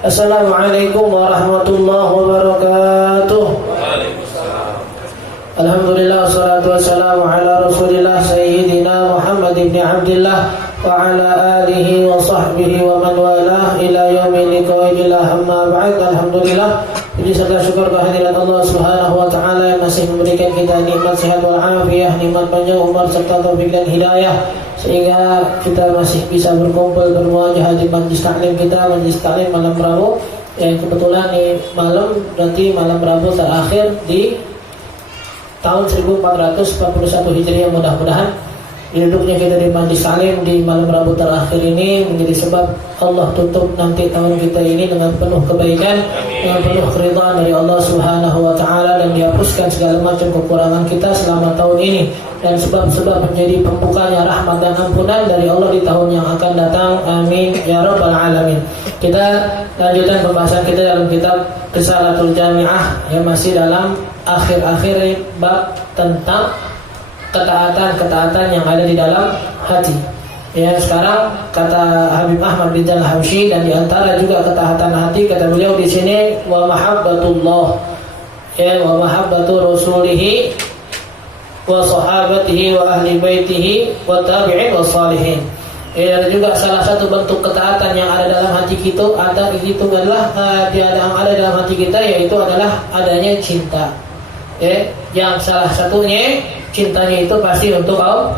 Assalamualaikum warahmatullahi wabarakatuh. Alhamdulillah wassalatu wassalamu ala Rasulillah Sayyidina Muhammad ibn Abdillah wa ala alihi wa sahbihi wa man walah ila yaumil liqa'i billah amma ba'd. Alhamdulillah, puji serta syukur kehadirat Allah Subhanahu wa taala yang masih memberikan kita nikmat sehat wal afiyah, nikmat panjang umur serta taufik dan hidayah sehingga kita masih bisa berkumpul bermuajah di majlis taklim kita, majlis taklim malam Rabu yang kebetulan di malam nanti malam Rabu terakhir di tahun 1441 Hijriah. Mudah-mudahan duduknya kita di majlis taklim di malam Rabu terakhir ini menjadi sebab Allah tutup nanti tahun kita ini dengan penuh kebaikan, dengan penuh keridhaan dari Allah Subhanahu wa taala, dan dihapuskan segala macam kekurangan kita selama tahun ini, dan sebab-sebab menjadi pembukanya rahmat dan ampunan dari Allah di tahun yang akan datang. Amin ya rabbal alamin. Kita lanjutkan pembahasan kita dalam kitab Risalatul Jami'ah yang masih dalam akhir-akhir bab tentang ketaatan-ketaatan yang ada di dalam hati. Ya, sekarang kata Habib Ahmad bin Al-Habsyi, dan diantara juga ketaatan hati kata beliau di sini wa mahabbatullah, ya, wa mahabbatu rasulihi wa sahabatihi wa ahli baitihi wa tabi'in wa salihin. Ya, juga salah satu bentuk ketaatan yang ada dalam hati kita itu adalah yang ada dalam hati kita, yaitu adalah adanya cinta. Ya, yang salah satunya cintanya itu pasti untuk Allah.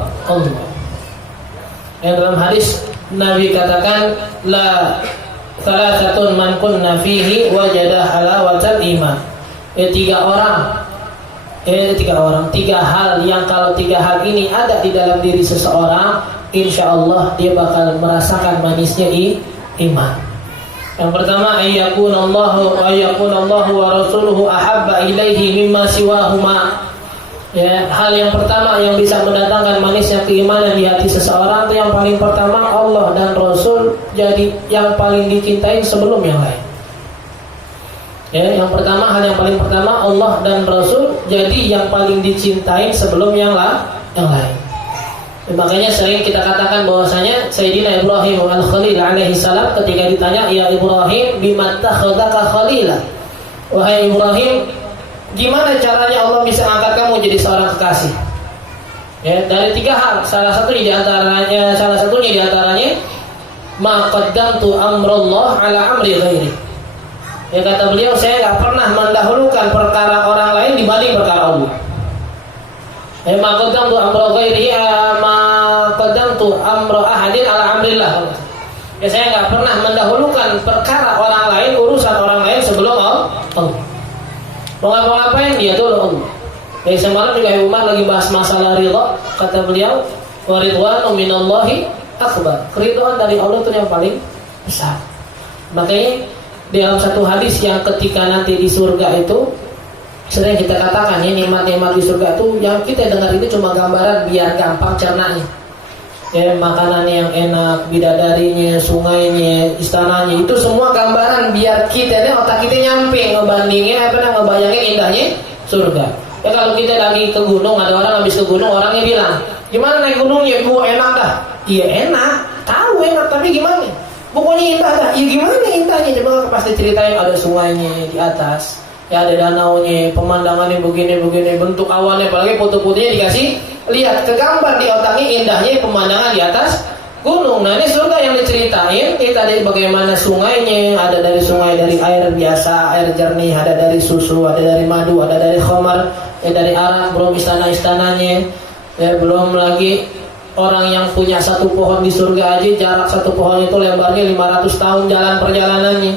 Yang dalam hadis Nabi katakan la salasatun man kunna fihi wajada halawatal iman. Tiga hal yang kalau tiga hal ini ada di dalam diri seseorang, insya Allah dia bakal merasakan manisnya iman. Yang pertama, ayyakunallahu wa rasuluhu ahabba ilaihi mimma siwahuma. Ya, hal yang pertama yang bisa mendatangkan manisnya keimanan di hati seseorang itu yang paling pertama Allah dan Rasul jadi yang paling dicintai sebelum yang lain. Ya, yang pertama, hal yang paling pertama Allah dan Rasul jadi yang paling dicintai sebelum yang lain. Ya, makanya sering kita katakan bahwasanya Sayyidina Ibrahim al-Khalil alaihi salam ketika ditanya, ya Ibrahim bima takhadaka khalila, wahai Ibrahim, gimana caranya Allah bisa angkat kamu jadi seorang kekasih? Ya, dari tiga hal. Salah satunya di antaranya ma qaddamtu amrullah ala amri ghairi. Ya, kata beliau, saya enggak pernah mendahulukan perkara orang lain dibanding perkara Allah. Ya, ma qaddamtu amra ghairi ma qaddamtu amra ahadin ala amrillah. Ya, saya enggak pernah mendahulukan perkara orang lain, urusan orang lain sebelum Allah. Mau ngapa-ngapain dia tuh Allah. Dari semalam juga Umar lagi bahas masalah ridha, kata beliau, wa ridwanu minallahi akbar. Keridhaan dari Allah itu yang paling besar. Makanya dalam satu hadis yang ketika nanti di surga itu sering kita katakan, ya, nikmat-nikmat di surga itu yang kita dengar itu cuma gambaran biar gampang cernanya. Ya, makanan yang enak, bidadarinya, sungainya, istananya, itu semua gambaran biar kita nih otak kita nyampe ngebayangin indahnya surga. Ya, kalau kita lagi ke gunung, ada orang habis ke gunung, orangnya bilang, gimana naik gunungnya? Gua enak dah. Iya enak, tahu enak, tapi gimana? Pokoknya indah dah. Iya gimana indahnya? Coba pasti ceritain ada sungainya di atas, ya ada danaunya, pemandangannya begini, bentuk awannya, apalagi foto-fotonya dikasih lihat, kegambar di otaknya indahnya pemandangan di atas gunung. Nah, ini surga yang diceritain kita dari bagaimana sungainya, ada dari sungai dari air biasa, air jernih, ada dari susu, ada dari madu, ada dari khamar, dari arak, belum istana-istananya, ya, belum lagi orang yang punya satu pohon di surga aja jarak satu pohon itu lebarnya 500 tahun jalan perjalanannya.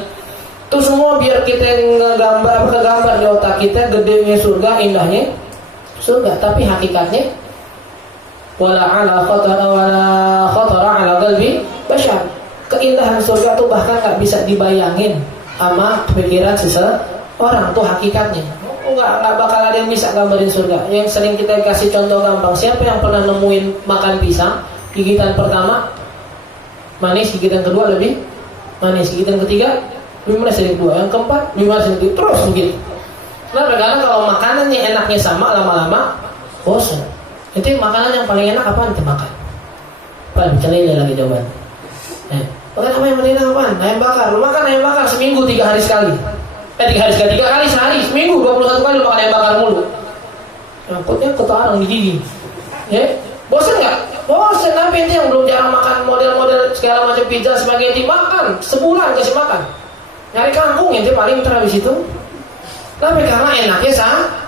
Itu semua biar kita kegambar di otak kita gedenya surga, indahnya surga, tapi hakikatnya wala khatara ala qalbi bashar. Keindahan surga tuh bahkan enggak bisa dibayangin sama pikiran seseorang, tuh hakikatnya. Enggak bakal ada yang bisa gambarin surga. Yang sering kita kasih contoh gampang, siapa yang pernah nemuin makan pisang, gigitan pertama manis, gigitan kedua lebih manis, gigitan ketiga lebih manis dari kedua, yang keempat lebih manis dari terus begitu. Karena kalau makanannya enaknya sama, lama-lama bosan. Itu makanan yang paling enak apa nanti makan? Pak, bicara lagi jawaban. Makan apa yang Madinah apaan? Ayam bakar. Lu makan ayam bakar seminggu 3 hari sekali. 3 hari sekali, 3 kali sehari, seminggu 21 kali lu makan ayam bakar mulu. Takutnya ketarang di gigi. Ya, bosan nggak? Bosan. Tapi itu yang belum jarang makan model-model segala macam pizza, spaghetti, makan sebulan kasih makan. Nyari kampung ente paling terhabis itu. Tapi karena enaknya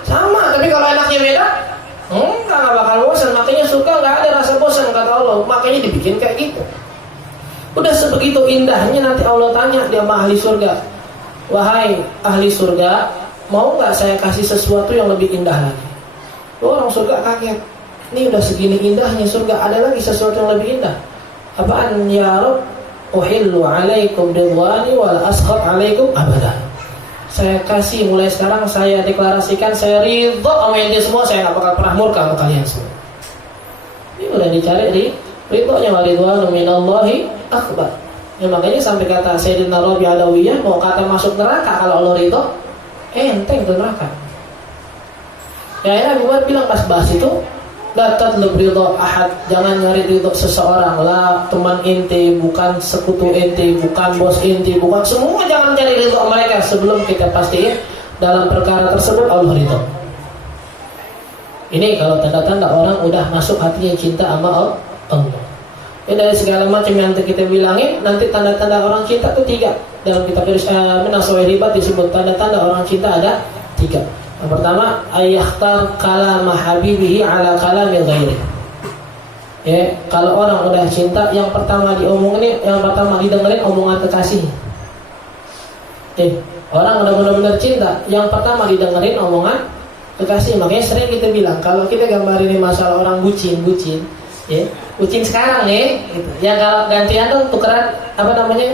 sama. Tapi kalau enaknya beda, nggak bakal bosan. Makanya suka nggak ada rasa bosan kata Allah. Makanya dibikin kayak gitu. Udah sebegitu indahnya nanti Allah tanya dia sama ahli surga. Wahai ahli surga, mau nggak saya kasih sesuatu yang lebih indah lagi? Orang surga kaget. Ini udah segini indahnya surga, ada lagi sesuatu yang lebih indah. Apaan ya Rabb? Uhillu alaikum ridwani wal asqat alaikum abada. Saya kasih mulai sekarang, saya deklarasikan saya ridho sama ente semua, saya nggak bakal pernah murka sama kalian semua. Ini udah dicari di ridhonya wa ridwanu minallahi akbar. Ya makanya sampai kata Sayyidina Rabi Alawiyah, mau kata masuk neraka kalau Allah ridho, enteng tuh neraka. Ya Nabi Muhammad bilang pas bahas itu, la tatlub ridho ahad, jangan nyari ridho seseorang, lah teman ente, bukan sekutu ente, bukan bos ente, bukan semua, jangan cari ridho mereka sebelum kita pastiin dalam perkara tersebut Allah ridho. Ini kalau tanda-tanda orang udah masuk hatinya cinta sama Allah. Ini dari segala macam yang kita bilangin, nanti tanda-tanda orang cinta itu 3. Dalam kitab Minasawai Ribat disebut tanda-tanda orang cinta ada 3. Yang pertama, ayakhtar kalama habibihi ala kalamil ghairi. Ya, kalau orang udah cinta, yang pertama diomongin, yang pertama didengerin omongan kekasih. Orang udah benar-benar cinta, yang pertama didengerin omongan kekasih. Makanya sering kita bilang, kalau kita gambarin ini masalah orang bucin, ya, bucin sekarang nih, gitu. Yang kalau gantian dong tukeran apa namanya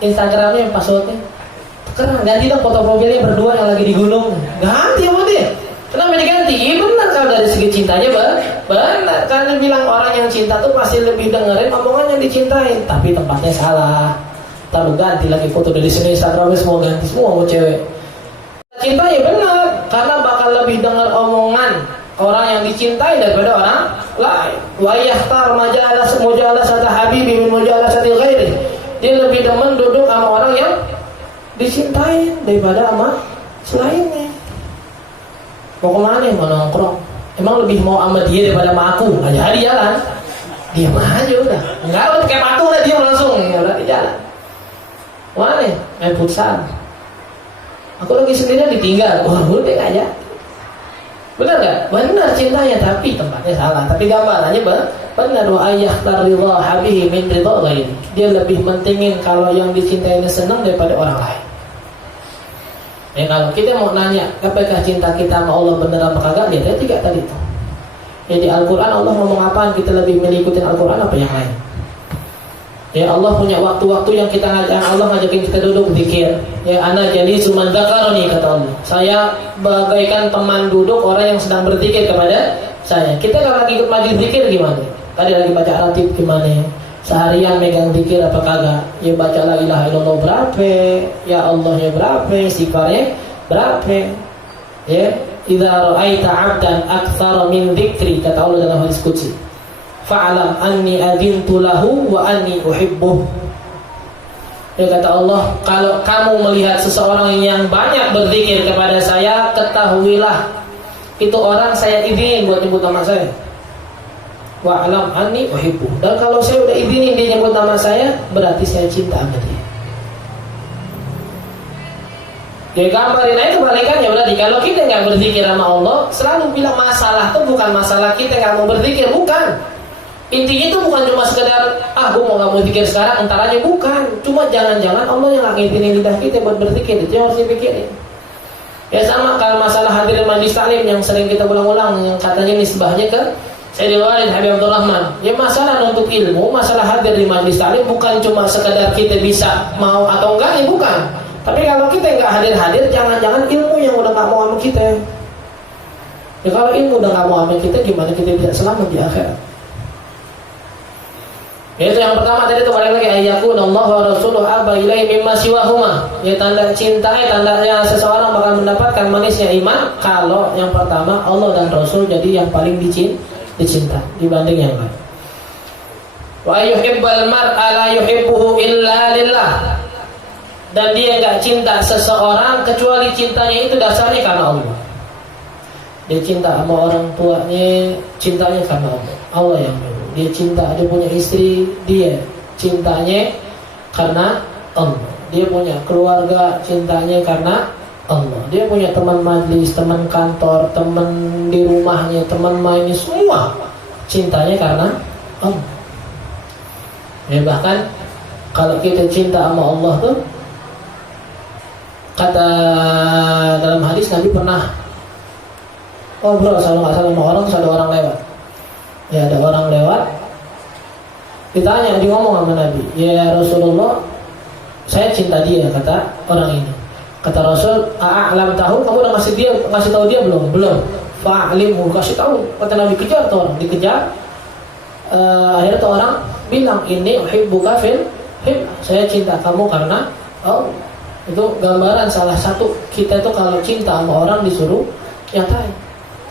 Instagramnya, passwordnya. Ganti dong foto profilnya berdua yang lagi di gunung. Ganti sama dia. Kenapa diganti? Iya benar, kalau dari segi cintanya benar. Karena bilang orang yang cinta tuh pasti lebih dengerin omongan yang dicintain. Tapi tempatnya salah. Taruh ganti lagi foto dari sini Instagramnya semua ganti semua mau cewek. Cinta ya benar, karena bakal lebih denger omongan orang yang dicintai daripada orang lain. Wa yahtar mujalasata habibi min mujalasatil ghairi. Dia lebih demen duduk sama orang yang dicintain daripada sama selainnya. Mau kemana? Mau nongkrong. Emang lebih mau sama dia daripada sama aku? Nggak jadi jalan. Diam aja udah. Enggak, udah kayak patung udah diam langsung. Ya udah di jalan. Mana? Main futsal. Aku lagi sendirian ditinggal. Wah udah aja. Benar nggak? Benar cintanya, tapi tempatnya salah. Tapi gambarannya benar. Wa ayakhtar ridha habihi min ridha ghairi. Dia lebih mentingin kalau yang dicintainya senang daripada orang lain. Ya kalau kita mau nanya apakah cinta kita sama Allah benar apa kagak, dia ada 3 tadi itu. Ya di Al-Quran Allah ngomong apaan, kita lebih mengikuti Al-Quran apa yang lain. Ya Allah punya waktu-waktu yang Allah ngajakin kita duduk zikir. Ya ana jadi suman dzakaroni kata Allah. Saya bagaikan teman duduk orang yang sedang berzikir kepada saya. Kita kalau lagi ikut majlis zikir gimana? Tadi lagi baca ratib gimana? Seharian megang zikir apa kagak? Ya baca la ilaha illallah berapa? Ya Allah ya berapa? Istighfarnya berapa? Ya, idza ra'aita 'abdan aktsara min dzikri kata Allah dalam hadis qudsi. Fa'lam anni adintu lahu wa anni uhibbuh. Ya kata Allah, kalau kamu melihat seseorang yang banyak berzikir kepada saya, ketahuilah itu orang saya izinin buat nyebut nama saya. Wa'lam anni uhibbuh. Dan kalau saya udah izinin dia nyebut nama saya, berarti saya cinta sama dia. Ya gambarin aja kebalikannya berarti. Kalau kita nggak berzikir sama Allah, selalu bilang masalah itu bukan masalah kita nggak mau berzikir, bukan. Intinya itu bukan cuma sekedar gue mau nggak mau zikir sekarang, entar aja, bukan. Cuma jangan-jangan Allah yang nggak ngizinin lidah kita buat berzikir, itu yang harus dipikirin. Ya sama kalau masalah hadir majlis taklim yang sering kita ulang-ulang, yang katanya nisbahnya ke Sayyidil Walid Habib Abdurrahman. Ya masalah untuk ilmu, masalah hadir di majlis taklim bukan cuma sekedar kita bisa mau atau enggak, ya bukan. Tapi kalau kita nggak hadir-hadir, jangan-jangan ilmu yang udah nggak mau sama kita. Ya kalau ilmu udah nggak mau sama kita, gimana kita bisa selamat di akhirat? Itu yang pertama tadi itu balik lagi ayyakun Allah wa rasuluhu aba ilaihi mimma siwahuma. Ya tanda cinta, tandanya seseorang bakal mendapatkan manisnya iman kalau yang pertama Allah dan Rasul jadi yang paling dicinta dibanding yang lain. Wa yuhibbal mar'a la yuhibbuhu illa lillah. Dan dia enggak cinta seseorang kecuali cintanya itu dasarnya karena Allah. Dia cinta sama orang tuanya, cintanya karena Allah. Allah yang nyuruh. Dia cinta, dia punya istri, dia cintanya karena Allah. Dia punya keluarga, cintanya karena Allah. Dia punya teman majlis, teman kantor, teman di rumahnya, teman mainnya, semua cintanya karena Allah. Ya, bahkan kalau kita cinta sama Allah tuh, kata dalam hadis Nabi pernah ngobrol kalau nggak salah sama orang, terus ada orang lewat. Ya, ada orang lewat, ditanya, dia ngomong sama Nabi, ya Rasulullah, saya cinta dia, kata orang ini. Kata Rasul, a'lam tahu, kamu udah ngasih tahu dia belum? Belum. Fa'alimhu, kasih tahu. Kata Nabi, kejar tuh orang, dikejar. Akhirnya tuh orang bilang, ini uhibbuka fil hib, saya cinta kamu karena Allah. Itu gambaran salah satu kita itu kalau cinta sama orang disuruh nyatain.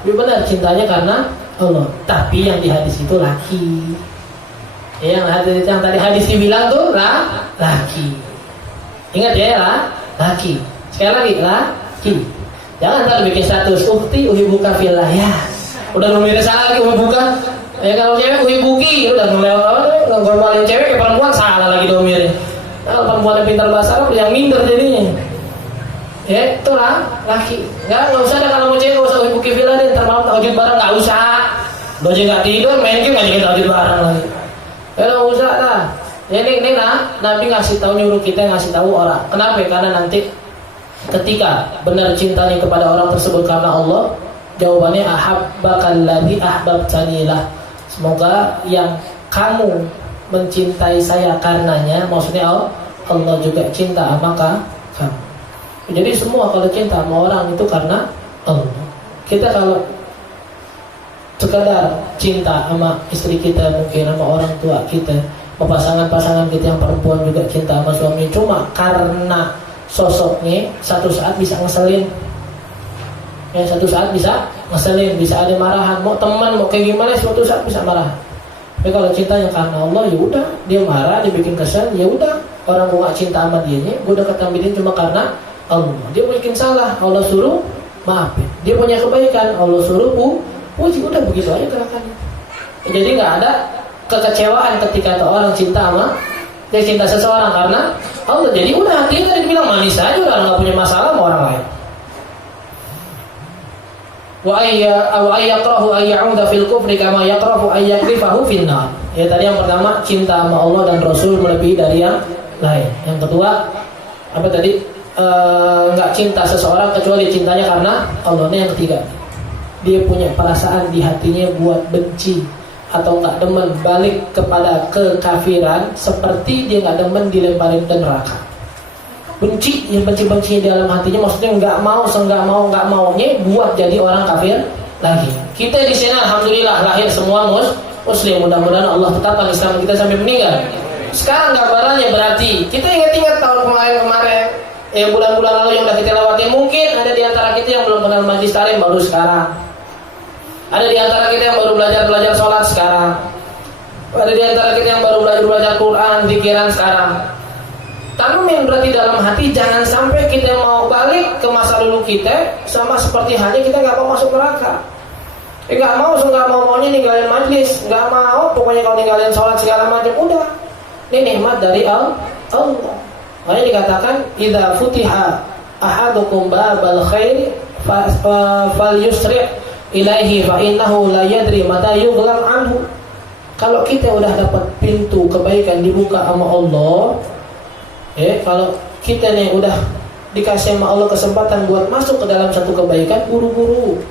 Lebih benar cintanya karena Allah. Tapi yang di hadis itu laki. Yang tadi hadis dibilang tuh laki. Ingat ya, laki. Sekali lagi, laki. Jangan ntar bikin status uhti uhibbuka fillah, ya. Udah nomornya salah lagi uhibbuka. Ya kalau cewek uhibbuki, udah ngomongin cewek ke perempuan salah lagi domirnya. Nah, perempuan yang pintar bahasa Arab yang minder jadinya. Ya, itulah laki. Enggak usah ada kalau mau cewek enggak usah uhibbuki fillah deh, ntar malam tahajud bareng enggak usah. Lo aja enggak tidur, main game aja kita tahajud bareng lagi. Enggak usah lah. Ya, ini Nabi ngasih tahu, nyuruh kita ngasih tahu orang. Kenapa? Karena nanti ketika benar cintanya kepada orang tersebut karena Allah, jawabannya ahabbakalladzi ahbabtanilah. Semoga yang kamu mencintai saya karenanya, maksudnya Allah juga cinta sama kamu. Jadi semua kalau cinta sama orang itu karena Allah. Kita kalau sekadar cinta sama istri kita, mungkin sama orang tua kita, pasangan-pasangan kita yang perempuan juga cinta sama suami, cuma karena sosoknya satu saat bisa ngeselin. Ya, satu saat bisa ngeselin, bisa ada marahan, mau teman mau kayak gimana, suatu saat bisa marah. Tapi kalau cintanya karena Allah, ya udah, dia marah, dia bikin kesel, ya udah, orang gua gak cinta sama dianya, gua udah ketambihin cuma karena Allah. Dia bikin salah, Allah suruh maafin. Dia punya kebaikan, Allah suruh puji, udah begitu aja gerakannya. Ya, jadi nggak ada kekecewaan ketika orang cinta sama, dia cinta seseorang karena Allah. Jadi udah hatinya tadi bilang manis aja, udah nggak punya masalah sama orang lain. Wa ayyakrahu ayyauda fil kufri kama yakrahu ayyakrifahu fin nar. Ya, tadi yang pertama cinta sama Allah dan Rasul melebihi dari yang lain. Yang kedua apa tadi? Nggak cinta seseorang kecuali cintanya karena Allah. Ini yang ketiga, dia punya perasaan di hatinya buat benci atau nggak demen balik kepada kekafiran, seperti dia nggak demen dilemparin ke neraka. Benci, yang benci-benci di dalam hatinya, maksudnya nggak mau maunya buat jadi orang kafir lagi. Kita di sini alhamdulillah lahir semua muslim, mudah-mudahan Allah tetapkan Islam kita sampai meninggal. Sekarang gambarannya berarti kita ingat-ingat tahun kemarin, bulan-bulan lalu yang udah kita lewati, mungkin ada di antara kita yang belum kenal majlis taklim baru sekarang. Ada di antara kita yang baru belajar sholat sekarang. Ada di antara kita yang baru belajar Quran, zikiran sekarang. Tanemin berarti dalam hati, jangan sampai kita mau balik ke masa dulu kita sama seperti halnya kita nggak mau masuk neraka. Nggak mau maunya ninggalin majlis, nggak mau, pokoknya kalau ninggalin sholat segala macam, udah. Ini nikmat dari Allah. Makanya dikatakan idza futiha ahadukum babal khair falyusri' ilaihi fa innahu la yadri mata yughlaq anhu. Kalau kita udah dapat pintu kebaikan dibuka sama Allah, kalau kita nih udah dikasih sama Allah kesempatan buat masuk ke dalam satu kebaikan, buru-buru,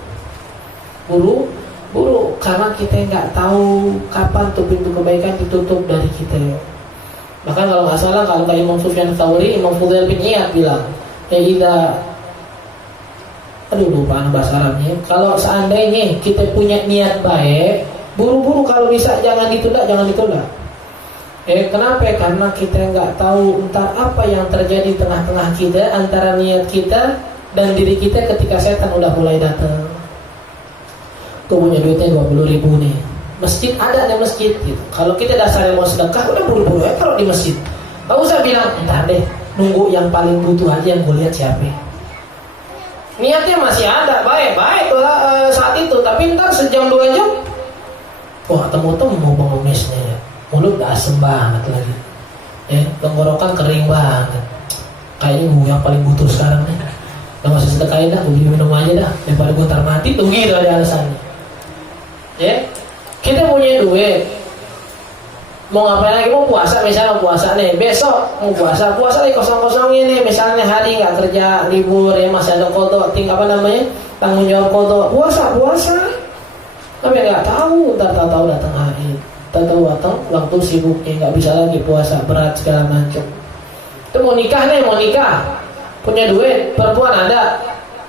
karena kita nggak tahu kapan tuh pintu kebaikan ditutup dari kita. Bahkan kalau nggak salah, kalau kayak Imam Sufyan Tsauri, Imam Fudail bin Iyad bilang, lupa bahasa Arabnya. Kalau seandainya kita punya niat baik, buru-buru, kalau bisa jangan ditunda. Kenapa? Karena kita nggak tahu entar apa yang terjadi tengah-tengah kita antara niat kita dan diri kita ketika setan udah mulai datang. Tuh punya duitnya 20.000 nih, Masjid ada di masjid gitu. Kalau kita dasarnya mau sedekah, udah buru-buru ya kalau di masjid. Gak usah bilang, entar deh, nunggu yang paling butuh aja yang gue lihat siapa. Niatnya masih ada, baik saat itu, tapi ntar sejam 2 jam, wah temu-temu pengemisnya ya. Mulut udah asem banget lagi. Tenggorokan kering banget. Kayaknya gue yang paling butuh sekarang nih. Gak usah sedekahin dah, gue beli minum aja dah, daripada gue ntar mati tuh gitu ada alasannya. Kita punya duit, mau ngapain lagi, mau puasa misalnya, puasa nih besok mau puasa lagi kosong-kosongin nih, misalnya hari nggak kerja, libur ya, masih ada kodok, tanggung jawab kodok, puasa tapi nggak tahu, tahu datang hari, tahu waktu sibuknya nggak bisa lagi puasa, berat segala macam. Itu mau nikah, punya duit, perempuan ada,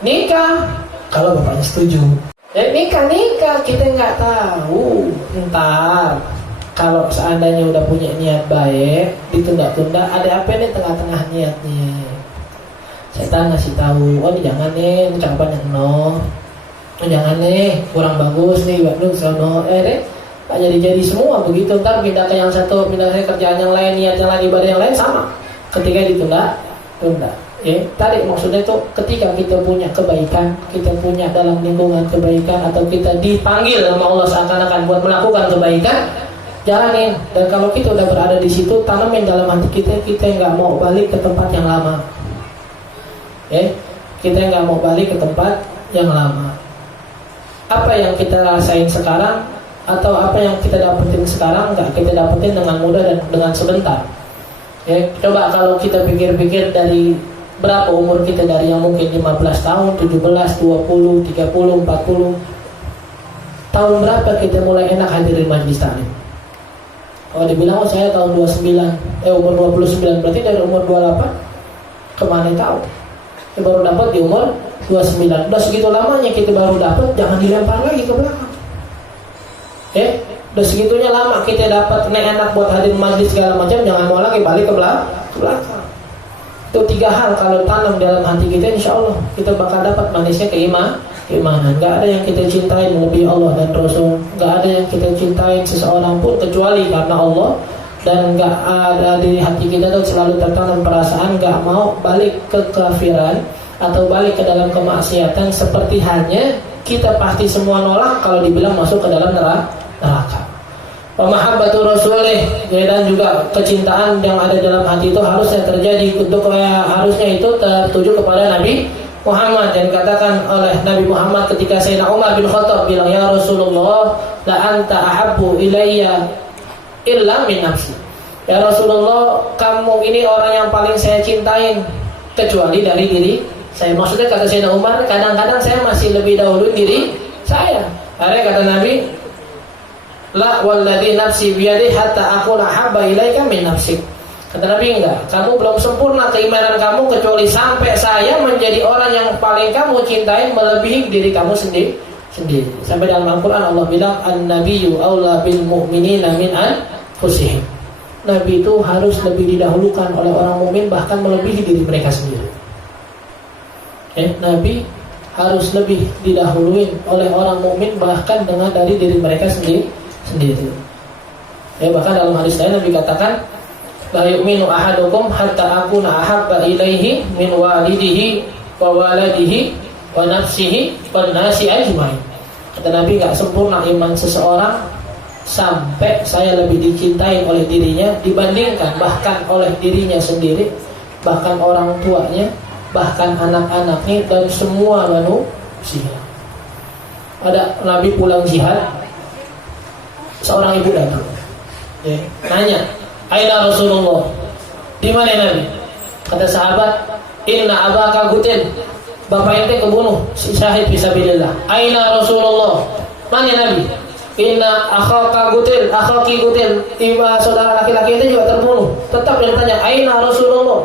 nikah kalau bapaknya setuju. Nikah kita nggak tahu. Ntar kalau seandainya udah punya niat baik, ditunda-tunda, ada apa nih tengah-tengah niatnya? Setan ngasih tahu, oh ini jangan nih, ini cakapan yang nol. Oh jangan nih, kurang bagus nih, waduh sono. Gak jadi semua begitu. Ntar pindah ke yang satu, pindah ke kerjaan yang lain, niat yang lain, ibadah yang lain sama. Ketika ditunda. Tadi maksudnya itu ketika kita punya kebaikan, kita punya dalam lingkungan kebaikan, atau kita dipanggil sama Allah seakan-akan buat melakukan kebaikan, jalanin. Dan kalau kita udah berada di situ, tanamin dalam hati kita nggak mau balik ke tempat yang lama. Kita nggak mau balik ke tempat yang lama. Apa yang kita rasain sekarang atau apa yang kita dapetin sekarang nggak kita dapetin dengan mudah dan dengan sebentar. Coba kalau kita pikir-pikir dari berapa umur kita, dari yang mungkin 15 tahun, 17, 20, 30, 40 tahun berapa kita mulai enak hadirin majlis taklim? Kalau dibilang saya tahun umur 29, berarti dari umur 28 kemana tahu? Kita baru dapat di umur 29. Udah segitu lamanya kita baru dapat, jangan dilempar lagi ke belakang. Udah segitunya lama kita dapat enak buat hadir majlis segala macam, jangan mau lagi balik ke belakang. Itu 3 hal kalau tanam dalam hati kita, insya Allah kita bakal dapat manisnya keimanan. Gak ada yang kita cintai melebihi Allah dan Rasul. Gak ada yang kita cintai seseorang pun kecuali karena Allah. Dan gak ada di hati kita tuh selalu tertanam perasaan gak mau balik ke kafiran atau balik ke dalam kemaksiatan, seperti halnya kita pasti semua nolak kalau dibilang masuk ke dalam neraka. Mahabbatu Rasulih, dan juga kecintaan yang ada dalam hati itu harusnya terjadi, harusnya itu tertuju kepada Nabi Muhammad. Dan katakan oleh Nabi Muhammad ketika Sayyidina Umar bin Khattab bilang, ya Rasulullah, la anta ahabbu ilayya illa min nafsi. Ya Rasulullah, kamu ini orang yang paling saya cintain kecuali dari diri saya. Maksudnya kata Sayyidina Umar, kadang-kadang saya masih lebih dahulu diri saya. Akhirnya kata Nabi, la walladzi nafsi biyadihi hatta aqula habba ilaika min nafsik. Kata Nabi, enggak, kamu belum sempurna keimanan kamu kecuali sampai saya menjadi orang yang paling kamu cintai melebihi diri kamu sendiri. Sampai dalam Al-Quran Allah bilang, an-nabiyyu aula bil mu'minina min anfusihim. Nabi itu harus lebih didahulukan oleh orang mukmin, bahkan melebihi diri mereka sendiri. Nabi harus lebih didahului oleh orang mukmin bahkan dengan dari diri mereka sendiri. Bahkan dalam hadis lain Nabi katakan, la yu'minu ahadukum hatta akuna ahabba ilaihi min walidihi wa waladihi wa nafsihi wa nasi ajmain. Kata Nabi, gak sempurna iman seseorang sampai saya lebih dicintai oleh dirinya dibandingkan bahkan oleh dirinya sendiri, bahkan orang tuanya, bahkan anak-anaknya, dan semua manusia. Ada Nabi pulang jihad, seorang ibu datang, nanya, aina Rasulullah, di mana Nabi? Kata sahabat, inna abaka qutil, bapak ente kebunuh, syahid fisabilillah. Aina Rasulullah, mana Nabi? Inna akhaka qutil, akhaki qutil, saudara laki-laki itu juga terbunuh. Tetap dia tanya, aina Rasulullah,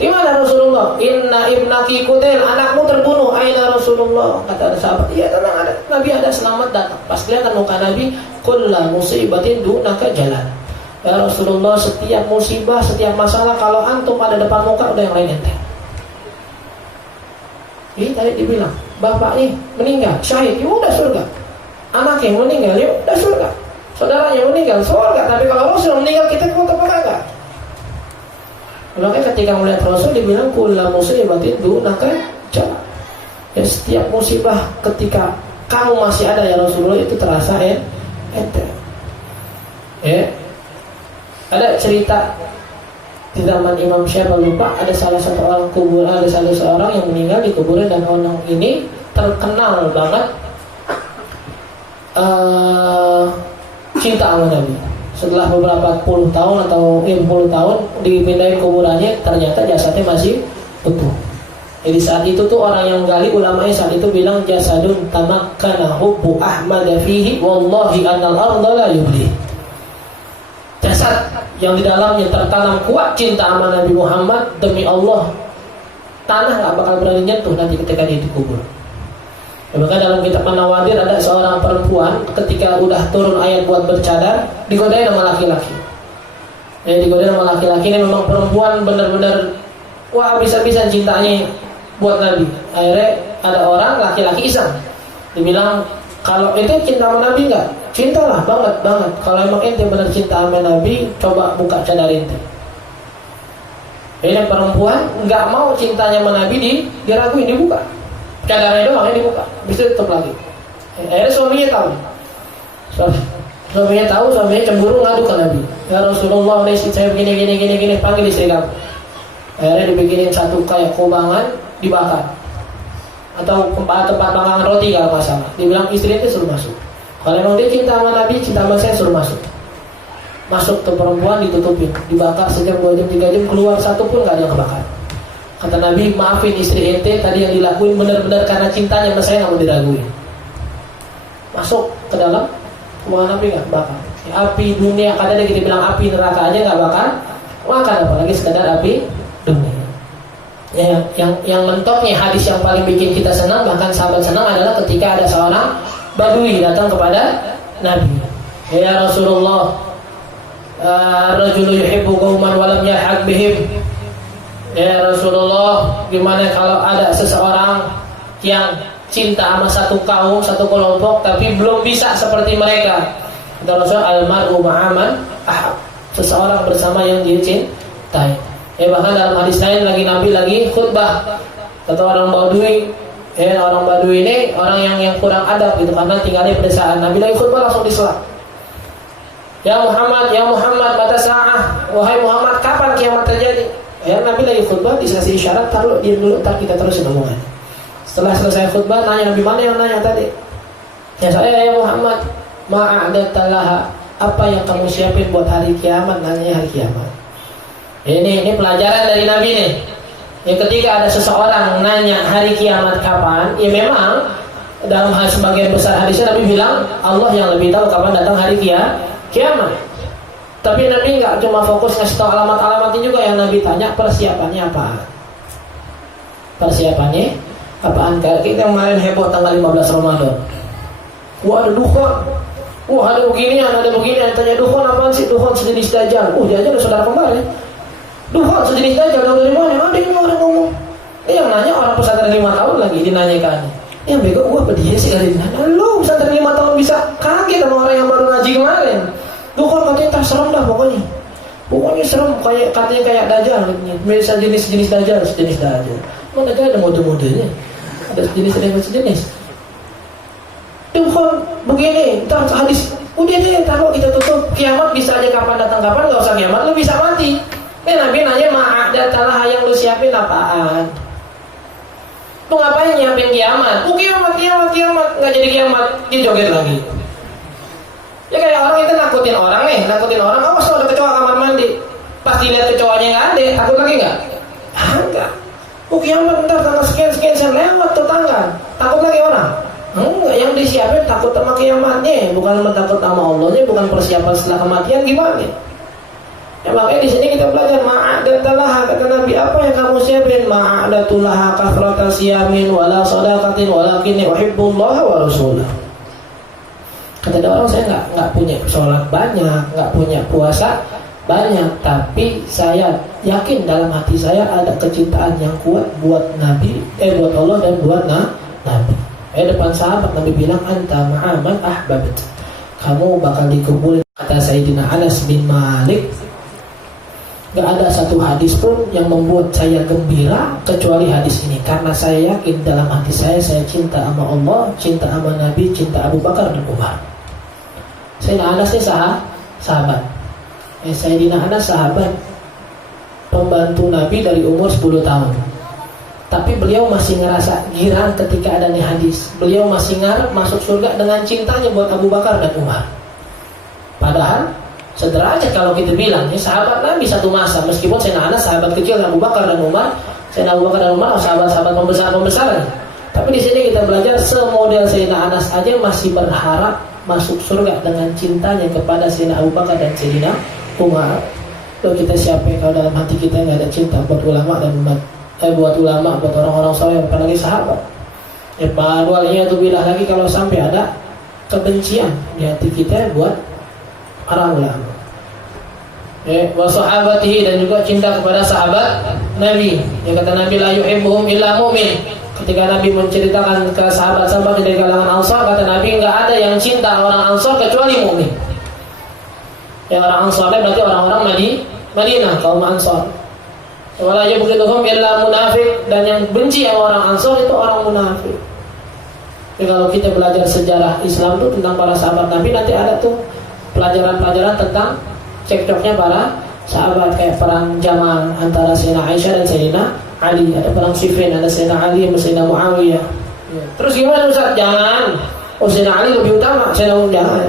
di mana Rasulullah? Inna ibnaki qutil, anakmu terbunuh. Aina Rasulullah? Kata sahabat, iya tenang, ada Nabi, ada, selamat datang. Pas kelihatan muka Nabi, kullu musibatin dunaka jalan. Ya Rasulullah, setiap musibah, setiap masalah kalau antum ada depan muka, udah yang lain ente. Ini tadi dibilang, bapaknya meninggal, syahid, ya udah surga. anak yang meninggal, yuk udah surga. Saudara yang meninggal, surga. Tapi kalau Rasul meninggal, kita mau apa enggak? Makanya ketika melihat Rasul dibilang kullu musibatin dunaka jala. Ya, setiap musibah ketika kamu masih ada ya Rasulullah itu terasa ente. Ya. Ada cerita di zaman Imam Syafi'i, lupa, ada salah satu orang kuburan, ada salah seorang yang meninggal di kuburan dan orang ini terkenal banget cinta sama Nabi. Setelah beberapa puluh tahun atau 50 tahun dipindahin kuburannya, ternyata jasadnya masih utuh. Jadi saat itu tuh orang yang gali, ulamanya saat itu bilang jasadun tamakkana hubbu Ahmad fihi wallahi annal arda la yubli. Jasad yang di dalamnya tertanam kuat cinta sama Nabi Muhammad, demi Allah tanah gak bakal berani nyentuh nanti ketika dia dikubur. Maka dalam kitab An-Nawadir ada seorang perempuan ketika udah turun ayat buat bercadar digodain sama laki-laki. Digodain sama laki-laki, ini memang perempuan benar-benar wah habis-habisan cintanya buat Nabi. Akhirnya ada orang laki-laki iseng, dibilang kalau itu cinta sama Nabi enggak? Cintalah banget. Kalau emang ente benar cinta sama Nabi, coba buka cadar ente. Ini perempuan nggak mau cintanya sama Nabi diraguin, dibuka. Cadarnya doang yang dibuka, bisa tutup lagi. Akhirnya suaminya tahu. Suaminya tahu, suaminya cemburu, ngadu ke Nabi. Ya Rasulullah, istri saya begini, panggil istri kamu. Akhirnya dibikinin satu kayak kubangan, dibakar. Atau tempat panggangan roti kalau nggak salah. Dibilang istri itu suruh masuk. Kalau memang dia cinta sama Nabi, cinta sama saya, suruh masuk. Masuk tuh perempuan, ditutupin, dibakar sejam, 2 jam, 3 jam, keluar satu pun nggak ada yang kebakar. Kata Nabi, maafin istri ente tadi yang dilakuin benar-benar karena cintanya sama saya, nggak mau diraguin. Masuk ke dalam kubangan api nggak bakar. Api dunia, kadang kita bilang api neraka aja nggak bakar, makan apalagi sekadar api dunia. Ya, yang mentoknya hadis yang paling bikin kita senang, bahkan sahabat senang, adalah ketika ada seorang Badui datang kepada Nabi. Ya Rasulullah, rajulu yuhibbu qauman wa lam yalhaq bihim. Ya Rasulullah, gimana kalau ada seseorang yang cinta sama satu kaum, satu kelompok, tapi belum bisa seperti mereka? Kata Rasul, al-mar'u ma'aman ahab. Seseorang bersama yang dia cintai. Bahkan dalam hadis lain Nabi lagi khutbah, kata orang Badui, orang Badui ini orang yang kurang adab gitu, karena tinggalnya di pedesaan. Nabi lagi khutbah langsung diselak. Ya Muhammad, mata sa'ah. Wahai Muhammad, kapan kiamat terjadi? Nabi lagi khutbah, dikasih isyarat, taruh dia dulu, tak kita terusin omongan. Setelah selesai khutbah, nanya Nabi, mana yang nanya tadi? Ya saya, ya Muhammad, ma'adatallaha, apa yang kamu siapin buat hari kiamat? Nanya hari kiamat. Ini pelajaran dari Nabi nih. Ketika ada seseorang nanya hari kiamat kapan, ya memang dalam hal sebagian besar hadisnya Nabi bilang Allah yang lebih tahu kapan datang hari kiamat. Tapi Nabi nggak cuma fokus ngasih tahu alamat-alamatnya juga, yang Nabi tanya persiapannya apa? Persiapannya apaan? Kayak kita kemarin heboh tanggal 15 Ramadan. Wah ada dukhon, wah ada beginian. Tanya dukhon apaan sih? Dukhon sejenis dajjal. Dajjal udah saudara kembar ya. Dukhon sejenis dajjal, dari mana? Ada ini orang ngomong. Yang nanya orang pesantren 5 tahun lagi dinanyakan. Yang bego gua apa dia sih kali ini? Lu pesantren 5 tahun bisa kaget sama orang yang baru ngaji kemarin. Dukhon katanya serem dah pokoknya. Pokoknya serem, katanya kayak dajjal. Bisa jenis dajjal, sejenis dajjal. Mana ada mode-modenya? Ada sejenis. Dukhon begini, entar hadis. Udah deh, taruh kita tutup. Kiamat bisa aja kapan datang, kapan enggak usah kiamat, lu bisa mati. Nabi nanya, ma'adatalah, yang lu siapin apaan? Lu ngapain nyiapin kiamat? Kiamat, nggak jadi kiamat, dia joget lagi. Ya kayak orang itu nakutin orang, awas lo ada kecoa kamar mandi. Pas dilihat kecoanya nggak ada, takut lagi nggak? Enggak. Kiamat bentar tanggal sekian lewat tuh tanggal, takut lagi orang? Enggak, yang disiapin takut sama kiamatnya, bukan takut sama Allahnya, bukan persiapan setelah kematian gimana? Ya makanya di sini kita belajar ma'adatalah, kata Nabi, apa yang kamu siapin? Ma'adatulaha kathrata siyamin wala sadaqatin walakin uhibbullaha wa rasulah. Kata orang, saya nggak punya sholat banyak, nggak punya puasa banyak, tapi saya yakin dalam hati saya ada kecintaan yang kuat buat Nabi, buat Allah dan buat Nabi. Depan sahabat Nabi bilang, anta ma'aman ahbabt, kamu bakal dikumpulin. Kata Sayyidina Anas bin Malik, gak ada satu hadis pun yang membuat saya gembira kecuali hadis ini, karena saya yakin dalam hati saya cinta sama Allah, cinta sama Nabi, cinta Abu Bakar dan Umar. Sayyidina Anas ini sahabat. Sayyidina Anas sahabat, pembantu Nabi dari umur 10 tahun. Tapi beliau masih ngerasa girang ketika ada nih hadis. Beliau masih ngarep masuk surga dengan cintanya buat Abu Bakar dan Umar. Padahal sederajat kalau kita bilang, sahabat Nabi satu masa. Meskipun Sayyidina Anas sahabat kecil Abu Bakar dan Umar, Sayyidina Abu Bakar dan Umar sahabat-sahabat pembesar-pembesar. Tapi di sini kita belajar semodel Sayyidina Anas aja masih berharap masuk surga dengan cintanya kepada Sayyidina Abu Bakar dan Sayyidina Umar. Kalau kita siapa kalau dalam hati kita nggak ada cinta buat ulama dan umat, buat ulama, buat orang-orang soleh, bukan lagi sahabat. Padahal itu bila lagi kalau sampai ada kebencian di hati kita buat para ulama. Wa sahabatihi, dan juga cinta kepada sahabat Nabi. Yang kata Nabi, la yuhibbuhum illa mu'min. Ketika Nabi menceritakan ke sahabat-sahabat dari kalangan Ansar, kata Nabi, enggak ada yang cinta orang Ansar kecuali mukmin. Orang Ansar berarti orang-orang Madinah, kaum Ansar. Wala yabghiduhum illa munafik, dan yang benci sama orang Ansar itu orang munafik. Jadi kalau kita belajar sejarah Islam itu tentang para sahabat Nabi, nanti ada tuh pelajaran-pelajaran tentang cekcoknya para sahabat, kayak perang Jamal antara Sayyidina Aisyah dan Sayyidina Ali, ada perang Siffin, ada Sayyidina Ali dan Sayyidina Muawiyah. Terus gimana Ustaz? Jangan. Sayyidina Ali lebih utama, Sayyidina jangan.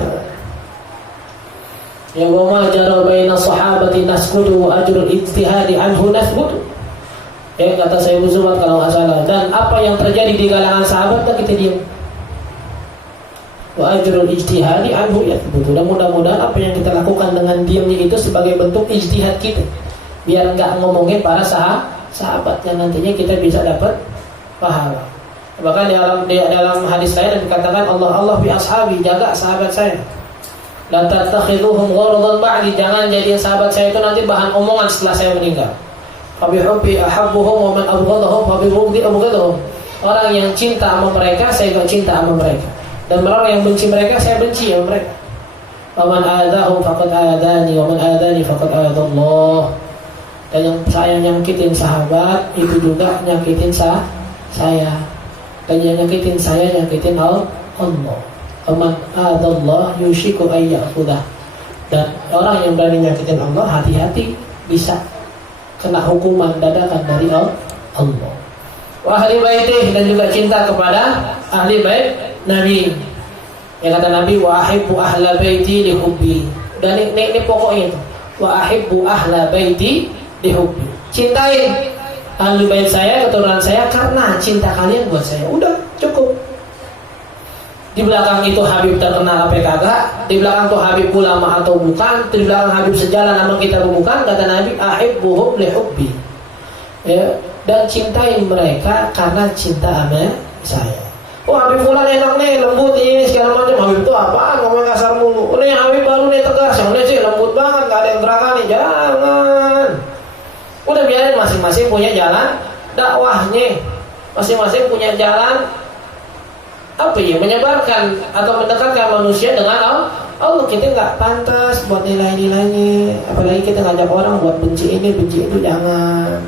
Ya wa ma jara baina sahabati nasqutu wa ajrul ijtihadi anhu nathbutu. Kata saya Zubat kalau nggak salah. Dan apa yang terjadi di kalangan sahabat kita diam. Wa ajrul ijtihadi anhu yathbutu. Dan mudah-mudahan apa yang kita lakukan dengan diamnya itu sebagai bentuk ijtihad kita, biar nggak ngomongin para sahabat yang nantinya kita bisa dapat pahala. Bahkan dalam hadis lain dikatakan, Allah bi ashabi, jaga sahabat saya. La tattakhiduhum gharadan ba'di, jangan jadiin sahabat saya itu nanti bahan omongan setelah saya meninggal. Fa bi hubbi ahabbuhum wa man abghadahum fa bi bughdi abghadahum. Orang yang cinta sama mereka, saya juga cinta sama mereka. Dan orang yang benci mereka, saya benci sama mereka. Wa man adahum faqad adani wa man adani faqad adallah. Dan yang saya nyakitin sahabat itu juga nyakitin saya. Dan yang nyakitin saya nyakitin Allah. Aman adallah yushiku ayyahudah. Dan orang yang berani nyakitin Allah, hati-hati bisa kena hukuman dadakan dari Allah. Wa ahli baitih, dan juga cinta kepada ahli bait Nabi. Yang kata Nabi, wa ahibbu ahla baiti li hubbi. Dan ini pokoknya itu. Wa ahibbu ahla baiti li hubbi. Cintai ahli bait saya, keturunan saya, karena cinta kalian buat saya. Udah cukup. Di belakang itu Habib terkenal apa kagak, di belakang itu Habib ulama atau bukan, di belakang Habib sejalan sama kita bukan, kata Nabi, ahibbuhum li hubbi. Dan cintai mereka karena cinta sama saya. Habib fulan enak nih, lembut ini segala macam. Habib itu apaan, ngomong kasar mulu. Ini Habib baru nih tegas, yang ini sih lembut banget, gak ada yang gerakan nih. Jangan. Udah biarin masing-masing punya jalan dakwahnya, masing-masing punya jalan menyebarkan atau mendekatkan manusia dengan Allah. Kita nggak pantas buat nilai-nilainya, apalagi kita ngajak orang buat benci ini benci itu, jangan.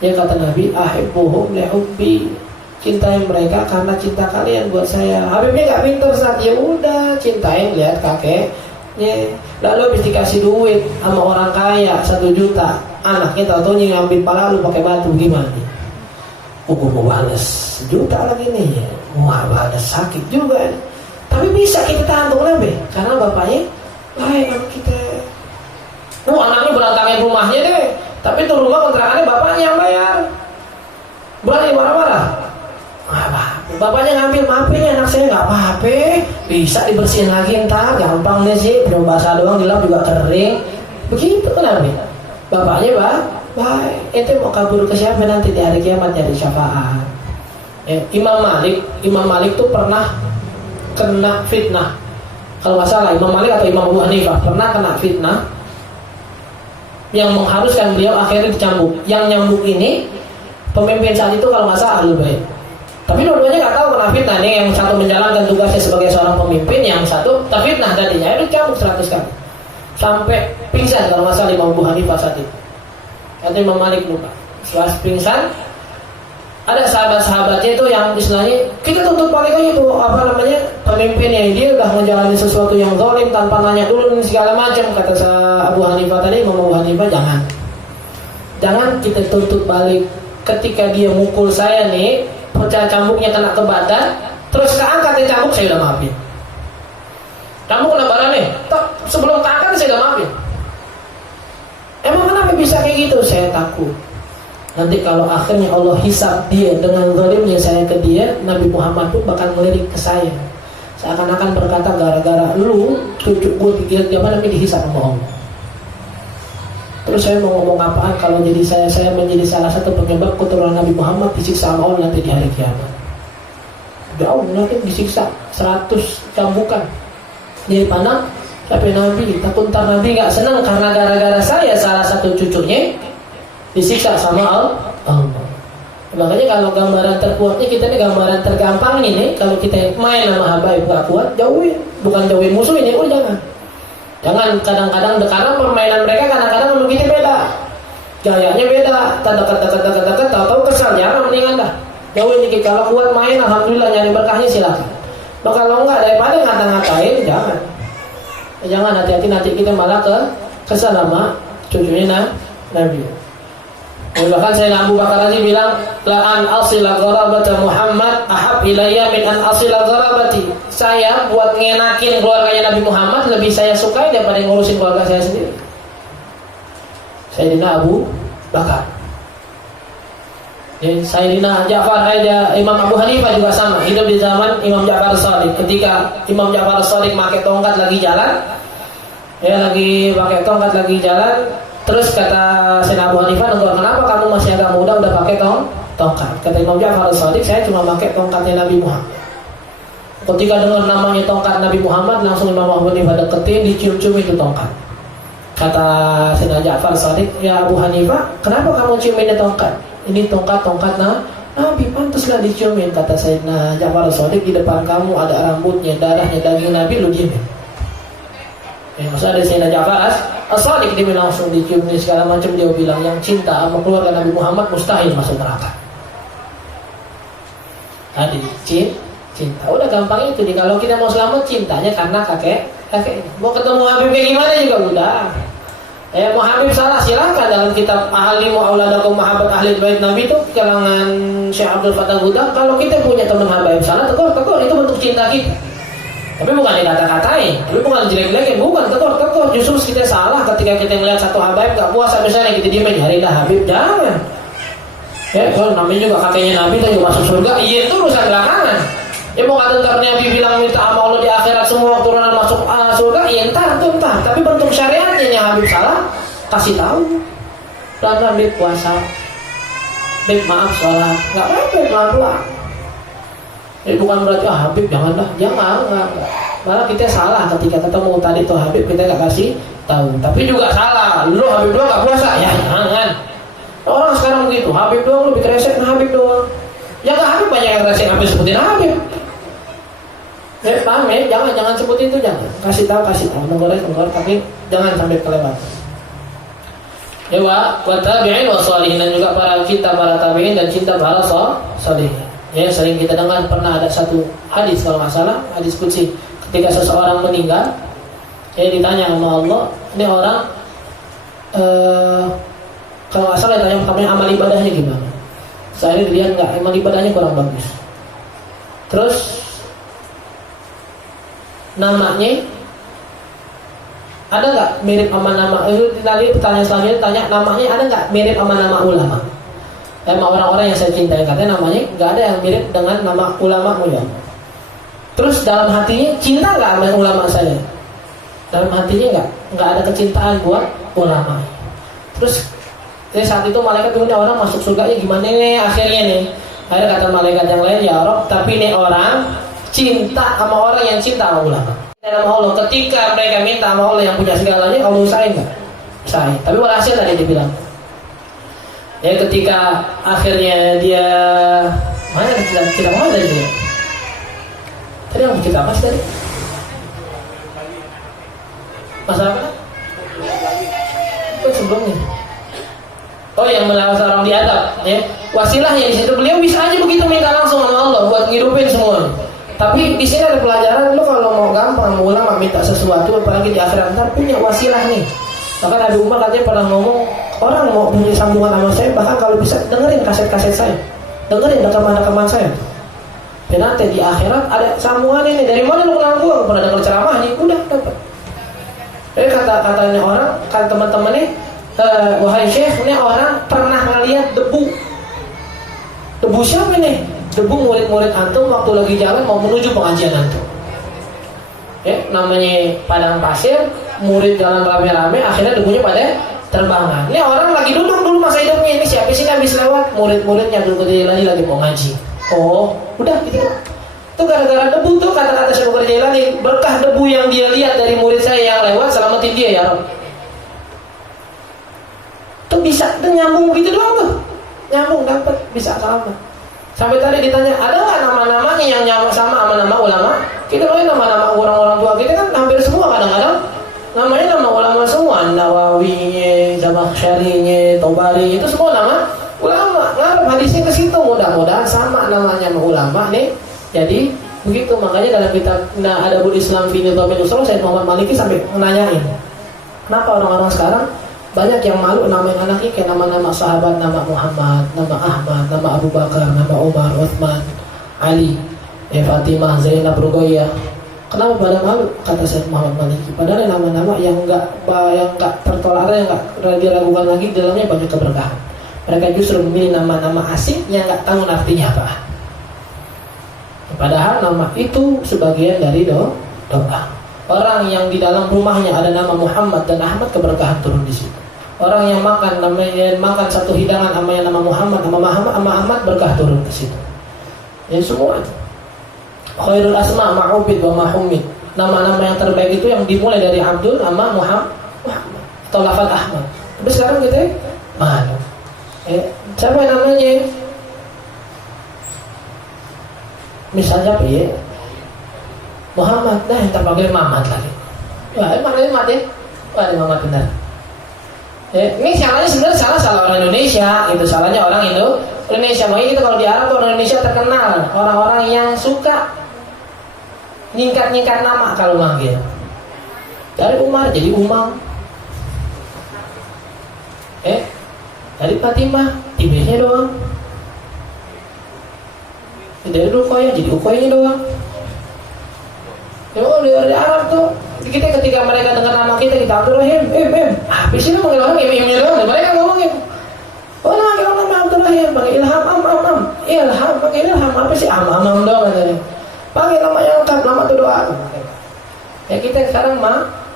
Ya kata Nabi, ahibbuhum li hubbi, cintai mereka karena cinta kalian buat saya. Habibnya nggak pintar saat, ya udah cintain, lihat kakeknya. Lalu habis dikasih duit sama orang kaya 1 juta, anaknya tahu-tahu ngambil pala lu pakai batu, gimana? Gue mau balas 1 juta lagi nih, wah balas sakit juga. Tapi bisa kita tahan tuh, kenapa? Karena bapaknya baik sama kita. Anaknya berantakin rumahnya deh, tapi tuh rumah kontrakannya bapaknya yang bayar. Berani marah-marah. Bapaknya ngambil, maafin anak saya, nggak apa-apa, bisa dibersihin lagi ntar, gampang deh sih, belum basah doang, dilap juga kering. Begitu kenapa? Bapaknya baik, ente mau kabur ke siapa nanti di hari kiamat jadi syafaat. Imam Malik tuh pernah kena fitnah. Kalau nggak salah Imam Malik atau Imam Abu Hanifah pernah kena fitnah yang mengharuskan beliau akhirnya dicambuk. Yang nyambuk ini pemimpin saat itu kalau nggak salah Ahlul Bait. Tapi dua-duanya nggak tahu kena fitnah nih. Yang satu menjalankan tugasnya sebagai seorang pemimpin, yang satu terfitnah tadinya itu cabut 100 kali sampai pingsan kalau nggak salah Imam Abu Hanifah saat itu. Atau Imam Malik lupa. Setelah pingsan, ada sahabat-sahabatnya itu yang istilahnya kita tuntut balik aja tuh pemimpinnya, dia udah menjalani sesuatu yang zalim tanpa nanya dulu segala macam. Kata Abu Hanifah tadi, Imam Abu Hanifah, jangan kita tuntut balik. Ketika dia mukul saya nih, pecah cambuknya kena ke badan, terus keangkat dia cambuk, saya udah maafin. Cambuk kena badan nih, sebelum keangkat saya udah maafin. Emang kenapa bisa kayak gitu? Saya takut nanti kalau akhirnya Allah hisab dia dengan zalimnya saya ke dia, Nabi Muhammad pun bakal ngelirik ke saya. Seakan-akan berkata, gara-gara lu cucu gue dihisab sama Allah. Terus saya mau ngomong apaan kalau jadi saya menjadi salah satu penyebab keturunan Nabi Muhammad disiksa sama Allah nanti di hari kiamat. Jauh nanti disiksa 100 cambukan. Jadi pandang tapi Nabi, takut ntar Nabi gak senang karena gara-gara saya salah satu cucunya disiksa sama Allah. Makanya kalau gambaran terkuatnya kita ini gambaran tergampang ini, kalau kita main sama habaib gak kuat, jauhin. Bukan jauhin musuh ini, jangan kadang-kadang karena permainan mereka kadang-kadang sama kita beda, gayanya beda, dekat, tahu-tahu kesal, jangan mendingan dah jauhin dikit. Kalau kuat main, alhamdulillah nyari berkahnya silakan. Kalau enggak, daripada ngata-ngatain, jangan hati-hati nanti kita malah kesal sama cucunya Nabi. Bahkan saya Abu Bakar tadi bilang, la an asila gharabata Muhammad ahab ilayya min an asila gharabati. Saya buat ngenakin keluarganya Nabi Muhammad lebih saya sukai daripada ngurusin keluarga saya sendiri. Sayyidina Abu Bakar. Sayyidina Ja'far aja, Imam Abu Hanifah juga sama, hidup di zaman Imam Ja'far As-Shadiq. Ketika Imam Ja'far As-Shadiq pakai tongkat lagi jalan, terus kata Sayyidina Abu Hanifah, kenapa kamu masih agak muda udah pakai tongkat? Kata Imam Ja'far As-Shadiq, saya cuma pakai tongkatnya Nabi Muhammad. Ketika dengar namanya tongkat Nabi Muhammad, langsung Imam Abu Hanifah deketin, dicium-cium itu tongkat. Kata Sayyidina Ja'far As-Shadiq, ya Abu Hanifah, kenapa kamu ciumin tongkat? Ini tongkat Nabi, pantaslah diciumin. Kata Sayyidina Ja'far As-Shadiq, di depan kamu ada rambutnya, darahnya, daging Nabi, lu diemin. Maksudnya ada Sayyidina Ja'far As-Shadiq, dia langsung dicium segala macam. Dia bilang yang cinta sama keluarga Nabi Muhammad mustahil masuk neraka. Tadi cinta udah gampang itu. Kalau kita mau selamat, cintanya karena kakek. Mau ketemu Habib kayak gimana juga udah. Mau Habib salah silakan, dalam kitab Ahlimu Auladakum Mahabbat Ahli Bait Nabi itu kalangan Syekh Abdul Fattah Gudah. Kalau kita punya teman Habib salah, tegur, itu bentuk cinta kita. Tapi bukan dikata-katain, tapi bukan jelek-jelekin, bukan, tegur. Justru kita salah ketika kita melihat satu Habib gak puas, misalnya kita diemin, harilah Habib, jangan. Kalau namanya juga kakeknya Nabi kan juga masuk surga, iya itu urusan belakangan. Mau kata ntar Nabi bilang minta sama Allah di akhirat semua keturunan masuk surga, iya ntar. Tapi bentuk syariatnya yang Habib salah, kasih tahu. Dan Habib puasa, Habib maaf sholat, nggak apa-apa, pelan-pelan. Jadi bukan berarti Habib janganlah, jangan. Malah kita salah ketika ketemu tadi tuh Habib, kita nggak kasih tahu. Tapi juga salah, lu Habib doang nggak puasa, ya jangan. Orang sekarang begitu, Habib doang lebih kresek, Habib doang. Ya nggak Habib banyak yang kresek, Habib sebutin Habib. Paham ya? Jangan sebutin itu, jangan. Kasih tahu, menggoreng, tapi jangan sampai kelewat. Wa tabi'in wa shalihin, dan juga para tabi'in dan cinta para shalihin. Sering kita dengar, pernah ada satu hadis kalau nggak salah, hadis qudsi, ketika seseorang meninggal, ditanya sama Allah, ini orang kalau nggak salah ditanya pertama amal ibadahnya gimana. Saya dilihat nggak, amal ibadahnya kurang bagus. Terus namanya ada nggak mirip sama nama itu? Tadi pertanyaan selanjutnya tanya namanya ada nggak mirip sama nama ulama? Sama orang-orang yang saya cintai, katanya namanya nggak ada yang mirip dengan nama ulama ya. Terus dalam hatinya cinta nggak sama ulama saya? Dalam hatinya nggak ada kecintaan buat ulama. Terus saat itu malaikat punya orang masuk surga, gimana nih akhirnya nih? Akhirnya kata malaikat yang lain, ya Rob, tapi nih orang cinta sama orang yang cinta sama ulama. Dalam Allah, ketika mereka minta sama Allah yang punya segalanya, Allah usahain nggak? Usahain. Tapi walhasil tadi dibilang, ketika akhirnya dia mana kita mau dari sini. Tadi yang kita bahas tadi masalah apa? Itu sebelumnya. Oh, yang melarang orang diadab, ya. Wasilahnya di situ beliau bisa aja begitu minta langsung sama Allah buat ngidupin semua. Tapi di sini ada pelajaran, lu kalau mau gampang mau ulama minta sesuatu apalagi di akhirat ntar punya wasilah nih. Bahkan Nabi Umar katanya pernah ngomong, orang mau punya sambungan sama saya bahkan kalau bisa dengerin kaset-kaset saya, dengerin rekaman-rekaman saya. Dan nanti di akhirat ada sambungan ini. Dari mana lu kenal gua? Pernah denger ceramah nih, udah dapat. Jadi katanya orang, kata teman-teman nih, wahai Syekh, ini orang pernah ngeliat debu. Debu siapa nih? Debu murid-murid antum waktu lagi jalan mau menuju pengajian antum. Ya, namanya padang pasir, murid jalan rame-rame, akhirnya debunya pada terbangan. Ini orang lagi duduk dulu masa hidupnya, ini siapa sih habis lewat? Murid-muridnya dulu lagi mau ngaji. Oh, udah gitu. Itu gara-gara debu tuh kata-kata Syekh Bakar Jailani, berkah debu yang dia lihat dari murid saya yang lewat, selamatin dia ya Rabb. Tuh bisa tuh nyambung gitu doang tuh. Nyambung dapat bisa selamat. Sampai tadi ditanya, ada nggak nama-namanya yang nyambung sama nama ulama? Kita tahu nama-nama orang-orang tua kita kan hampir semua kadang-kadang namanya nama ulama semua, Nawawi, Zamakhsyari, Tobari, itu semua nama ulama. Ngarep hadisnya ke situ, mudah-mudahan sama namanya sama ulama nih. Jadi begitu, makanya dalam kitab Adabul Islam fi Nidhamil Usul, Sayyid Muhammad Maliki sampai menanyain, kenapa orang-orang sekarang banyak yang malu namain anaknya kayak nama-nama sahabat, nama Muhammad, nama Ahmad, nama Abu Bakar, nama Umar, Uthman, Ali, Fatimah, Zainab, Ruqayyah. Kenapa pada malu? Kata Sayyid Muhammad Maliki. Padahal nama-nama yang enggak tertolak, yang enggak diragukan lagi, dalamnya banyak keberkahan. Mereka justru memilih nama-nama asing yang enggak tahu artinya apa. Padahal nama itu sebagian dari doa. Orang yang di dalam rumahnya ada nama Muhammad dan Ahmad, keberkahan turun di situ. Orang yang makan satu hidangan namanya nama Muhammad, nama Ahmad, berkah turun ke situ. Ya semua itu. Khairul asma ma'ubid wa ma'humid. Nama-nama yang terbaik itu yang dimulai dari Abdul sama Muhammad atau lafaz Ahmad. Tapi sekarang kita malu. Siapa namanya? Misalnya apa ya? Muhammad, nah yang terpanggil Muhammad lagi. Wah, maknanya Muhammad ya? Wah, ini Muhammad benar. Ini salahnya sebenarnya salah orang Indonesia, itu salahnya orang Indonesia. Makanya kita kalau di Arab orang Indonesia terkenal orang-orang yang suka nyingkat nama kalau manggil. Dari Umar jadi Umar. Dari Fatimah timnya doang. Dari Ruqayyah jadi Ruqayyahnya doang. Di Arab tuh kita ketika mereka dengar nama kita Abdurrahim, habis itu manggil orang imamnya doang. Mereka ngomongin, oh manggil orang nama Abdurrahim, panggil Ilham, Ilham, panggil Ilham apa sih? Am doang katanya. Panggil nama yang lengkap, nama itu doa. Ya kita sekarang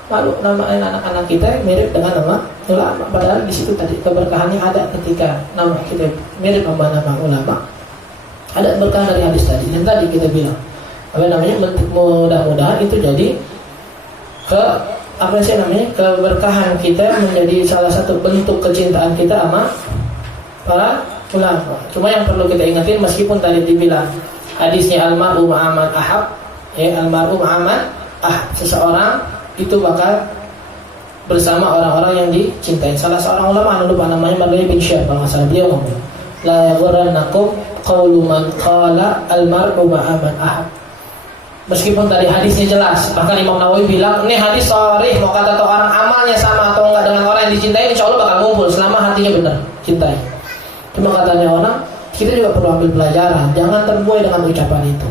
malu namain anak-anak kita mirip dengan nama ulama. Padahal di situ tadi keberkahannya ada ketika nama kita mirip sama nama ulama. Ada berkah dari hadis tadi. Dan tadi kita bilang, mudah-mudahan itu jadi keberkahan kita, menjadi salah satu bentuk kecintaan kita sama para ulama. Cuma yang perlu kita ingatin, meskipun tadi dibilang hadisnya almar'u ma'aman ahab, almar'u ma'aman ahab, seseorang itu bakal bersama orang-orang yang dicintai. Salah seorang ulama lupa namanya, Marley bin Syar kalau nggak salah, dia ngomong, la yaghurrannakum qawlu man qala almar'u ma'aman ahab. Meskipun tadi hadisnya jelas, bahkan Imam Nawawi bilang ini hadis sharih, mau kata atau orang amalnya sama atau enggak dengan orang yang dicintai, insya Allah bakal ngumpul selama hatinya benar cintai. Cuma katanya orang, kita juga perlu ambil pelajaran, jangan terbuai dengan ucapan itu.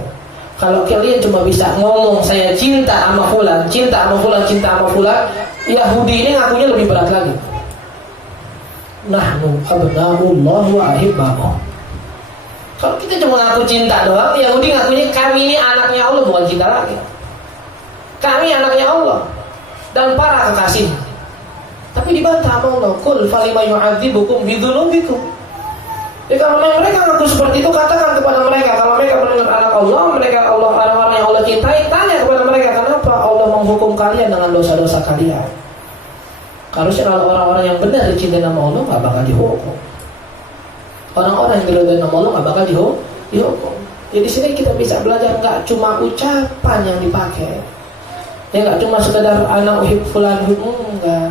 Kalau kalian cuma bisa ngomong saya cinta sama fulan, cinta sama fulan, cinta sama fulan, Yahudi ini ngakunya lebih berat lagi. Nahnu abna'ullah wa ahibbahu. Kalau kita cuma ngaku cinta doang, Yahudi ngakunya kami ini anaknya Allah, bukan cinta lagi. Kami anaknya Allah dan para kekasih. Tapi dibantah sama Allah, qul falima yu'adzibukum bidzunubikum. Jadi kalau mereka ngaku seperti itu, katakan kepada mereka, kalau mereka benar anak Allah, mereka Allah, orang-orang yang Allah cintai, tanya kepada mereka, kenapa Allah menghukum kalian dengan dosa-dosa kalian? Harusnya kalau orang-orang yang benar dicintai nama Allah, nggak bakal dihukum. Orang-orang yang diridhoi nama Allah nggak bakal dihukum. Jadi sini kita bisa belajar nggak cuma ucapan yang dipakai, ya nggak cuma sekedar anak uhib fulan enggak.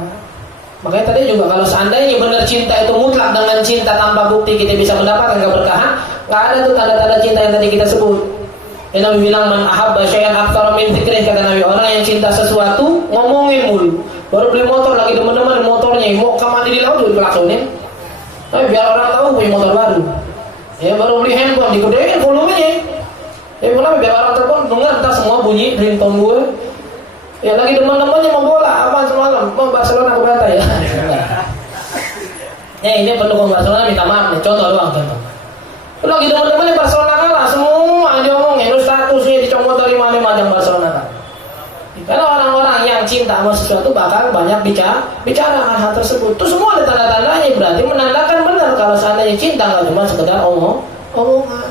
Makanya tadi juga kalau seandainya benar cinta itu mutlak dengan cinta tanpa bukti kita bisa mendapatkan keberkahan, nggak ada tuh tanda-tanda cinta yang tadi kita sebut. Yang Nabi bilang man ahabba syai'an aktsara min dzikrih, kata Nabi, orang yang cinta sesuatu ngomongin mulu. Baru beli motor lagi demen-demen motornya, mau ke mandi di laut juga dikelaksonin. Tapi biar orang tahu punya motor baru. Ya baru beli handphone digedein volumenya. Ya kenapa biar orang telepon dengar entah semua bunyi ringtone gue. Ya lagi teman-temannya mau bola apa semalam mau Barcelona ke Bata ya. Ya ini pendukung Barcelona minta maaf nih, contoh doang contoh. Lagi teman-temannya Barcelona kalah semua aja ngomongin statusnya dicomot dari mana macam Barcelona kan. Karena orang-orang yang cinta sama sesuatu bakal banyak bicara hal tersebut. Itu semua ada tanda-tandanya, berarti menandakan benar kalau seandainya cinta nggak cuma sekedar omongan.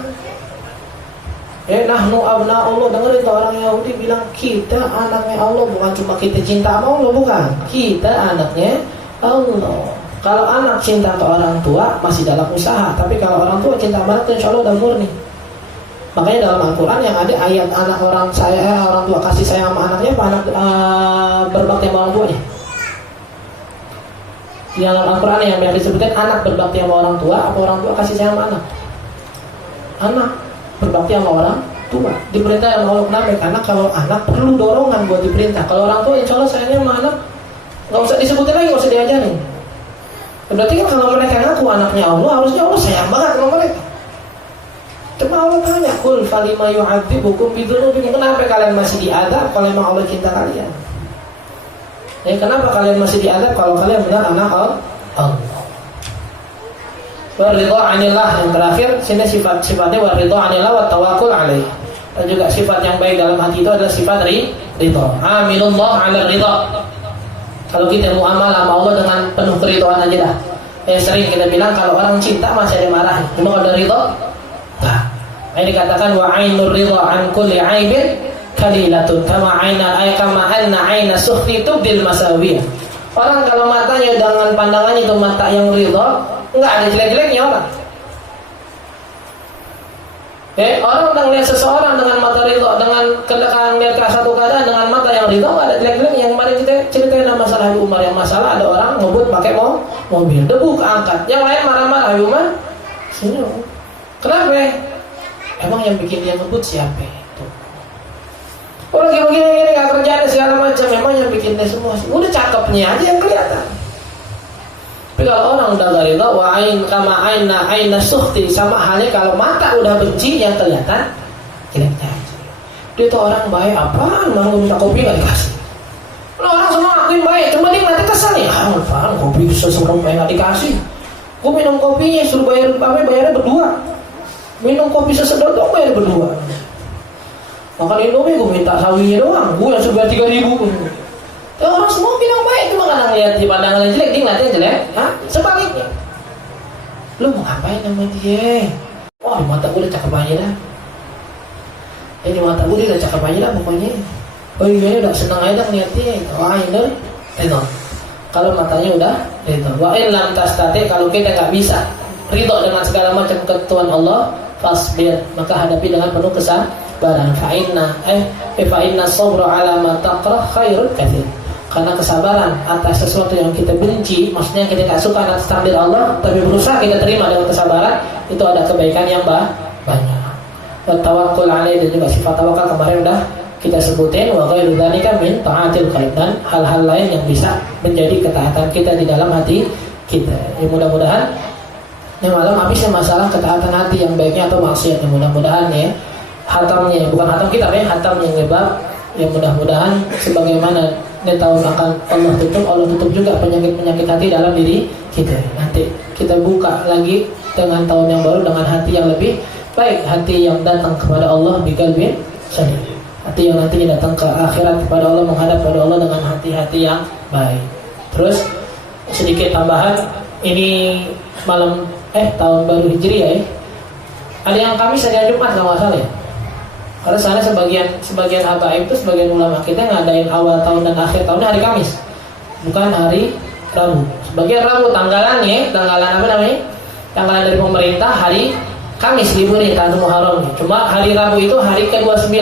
Nahnu abna Allah, dengerin tuh orang Yahudi bilang kita anaknya Allah, bukan cuma kita cinta sama Allah, bukan. Kita anaknya Allah. Kalau anak cinta ke orang tua masih dalam usaha, tapi kalau orang tua cinta sama anak, insya Allah udah murni. Makanya dalam Al-Quran yang ada ayat anak orang tua kasih sayang sama anaknya, apa anak berbakti sama orang tuanya? Di dalam Al-Quran yang disebutkan anak berbakti sama orang tua, apa orang tua kasih sayang sama anak? Anak berbakti sama orang tua. Diperintah sama Allah, kenapa? Karena kalau anak perlu dorongan buat diperintah. Kalau orang tua insya Allah sayangnya sama anak nggak usah disebutin lagi, nggak usah diajarin. Berarti kan kalau mereka ngaku anaknya Allah, harusnya Allah sayang banget sama mereka. Cuma Allah tanya, kul falima yu'adzibukum bidzunubikum, kenapa kalian masih diadab kalau memang Allah cinta kalian? Ya kenapa kalian masih diadab kalau kalian benar anak Allah? Waridho anillah, yang terakhir sini sifatnya waridho anillah wa tawakkul alaih. Dan juga sifat yang baik dalam hati itu adalah sifat ridho. Aminullah ala ridho. Kalau kita muamalah sama Allah dengan penuh keridhaan aja dah. Sering kita bilang kalau orang cinta masih ada marah, cuma kalau ada ridho. Ini dikatakan wa ainur ridha an kulli aibin kalilatun kama anna aina sukhti tubdil masawiyah. Orang kalau matanya dengan pandangannya itu mata yang ridha, enggak ada jelek-jeleknya orang. Orang yang lihat seseorang dengan mata ridha, dengan kedekaan lihat satu keadaan dengan mata yang ridha, enggak ada jelek-jeleknya. Yang kemarin kita ceritain masalah Umar, yang masalah ada orang ngebut pakai mobil, debu keangkat. Yang lain marah-marah, Umar senyum. Kenapa? Emang yang bikin dia ngebut siapa itu? Lagi begini gak kerjaan segala macam. Memang yang bikin dia semua. Udah cakepnya aja yang kelihatan. Tapi kalau orang udah gak ridha, wa ain kama aina sukhti, sama halnya kalau mata udah benci yang kelihatan jeleknya aja. Dia tuh orang baik, apaan mau minta kopi gak dikasih. Orang semua akuin baik, cuma dia mati kesal ya. Apaan kopi seseorang baik gak dikasih. Gue minum kopinya suruh bayarnya berdua. Minum kopi sesedot dong bayar berdua. Makan Indomie gue minta sawinya doang, gue yang sebelah 3.000. Orang semua bilang baik, cuma kadang lihat di pandangannya jelek, dia ngeliatnya jelek. Sebaliknya, lu mau ngapain sama dia? Wah di mata gue udah cakep aja dah. Di mata gue udah cakep aja dah pokoknya. Oh iya udah seneng aja dah ngeliatnya. Wah ini ridho. Kalau matanya udah ridho. Wa in lam tastati, kalau kita nggak bisa ridho dengan segala macam ketentuan Allah, fasbir, maka hadapi dengan penuh kesabaran. Fa'inna sabra ala ma taqrah khairun katsir. Karena kesabaran atas sesuatu yang kita benci, maksudnya kita tak suka atas takdir Allah, tapi berusaha kita terima dengan kesabaran, itu ada kebaikan yang banyak. Dan tawakkul alaih, dan juga sifat tawakal kemarin udah kita sebutin. Wa ghairu dzalika min ta'atil qalb, dan hal-hal lain yang bisa menjadi ketaatan kita di dalam hati kita. Ya, mudah-mudahan yang malam habisnya masalah ketaatan hati yang baiknya atau maksiat. Yang mudah-mudahan ya hatamnya, bukan hatam kita ya, hatam yang lebar. Yang mudah-mudahan sebagaimana ini tahun akan Allah tutup juga penyakit-penyakit hati dalam diri kita. Nanti kita buka lagi dengan tahun yang baru dengan hati yang lebih baik, hati yang datang kepada Allah biqalbin salim, hati yang nantinya datang ke akhirat kepada Allah, menghadap pada Allah dengan hati-hati yang baik. Terus sedikit tambahan, ini malam tahun baru Hijriah ya. Ada yang Kamis, ada yang Jumat, nggak masalah ya. Karena sana sebagian habaib itu, sebagian ulama kita ngadain awal tahun dan akhir tahunnya hari Kamis, bukan hari Rabu. Sebagian Rabu tanggalan apa namanya? Tanggalan dari pemerintah hari Kamis liburin tahun Muharram. Cuma hari Rabu itu hari ke-29.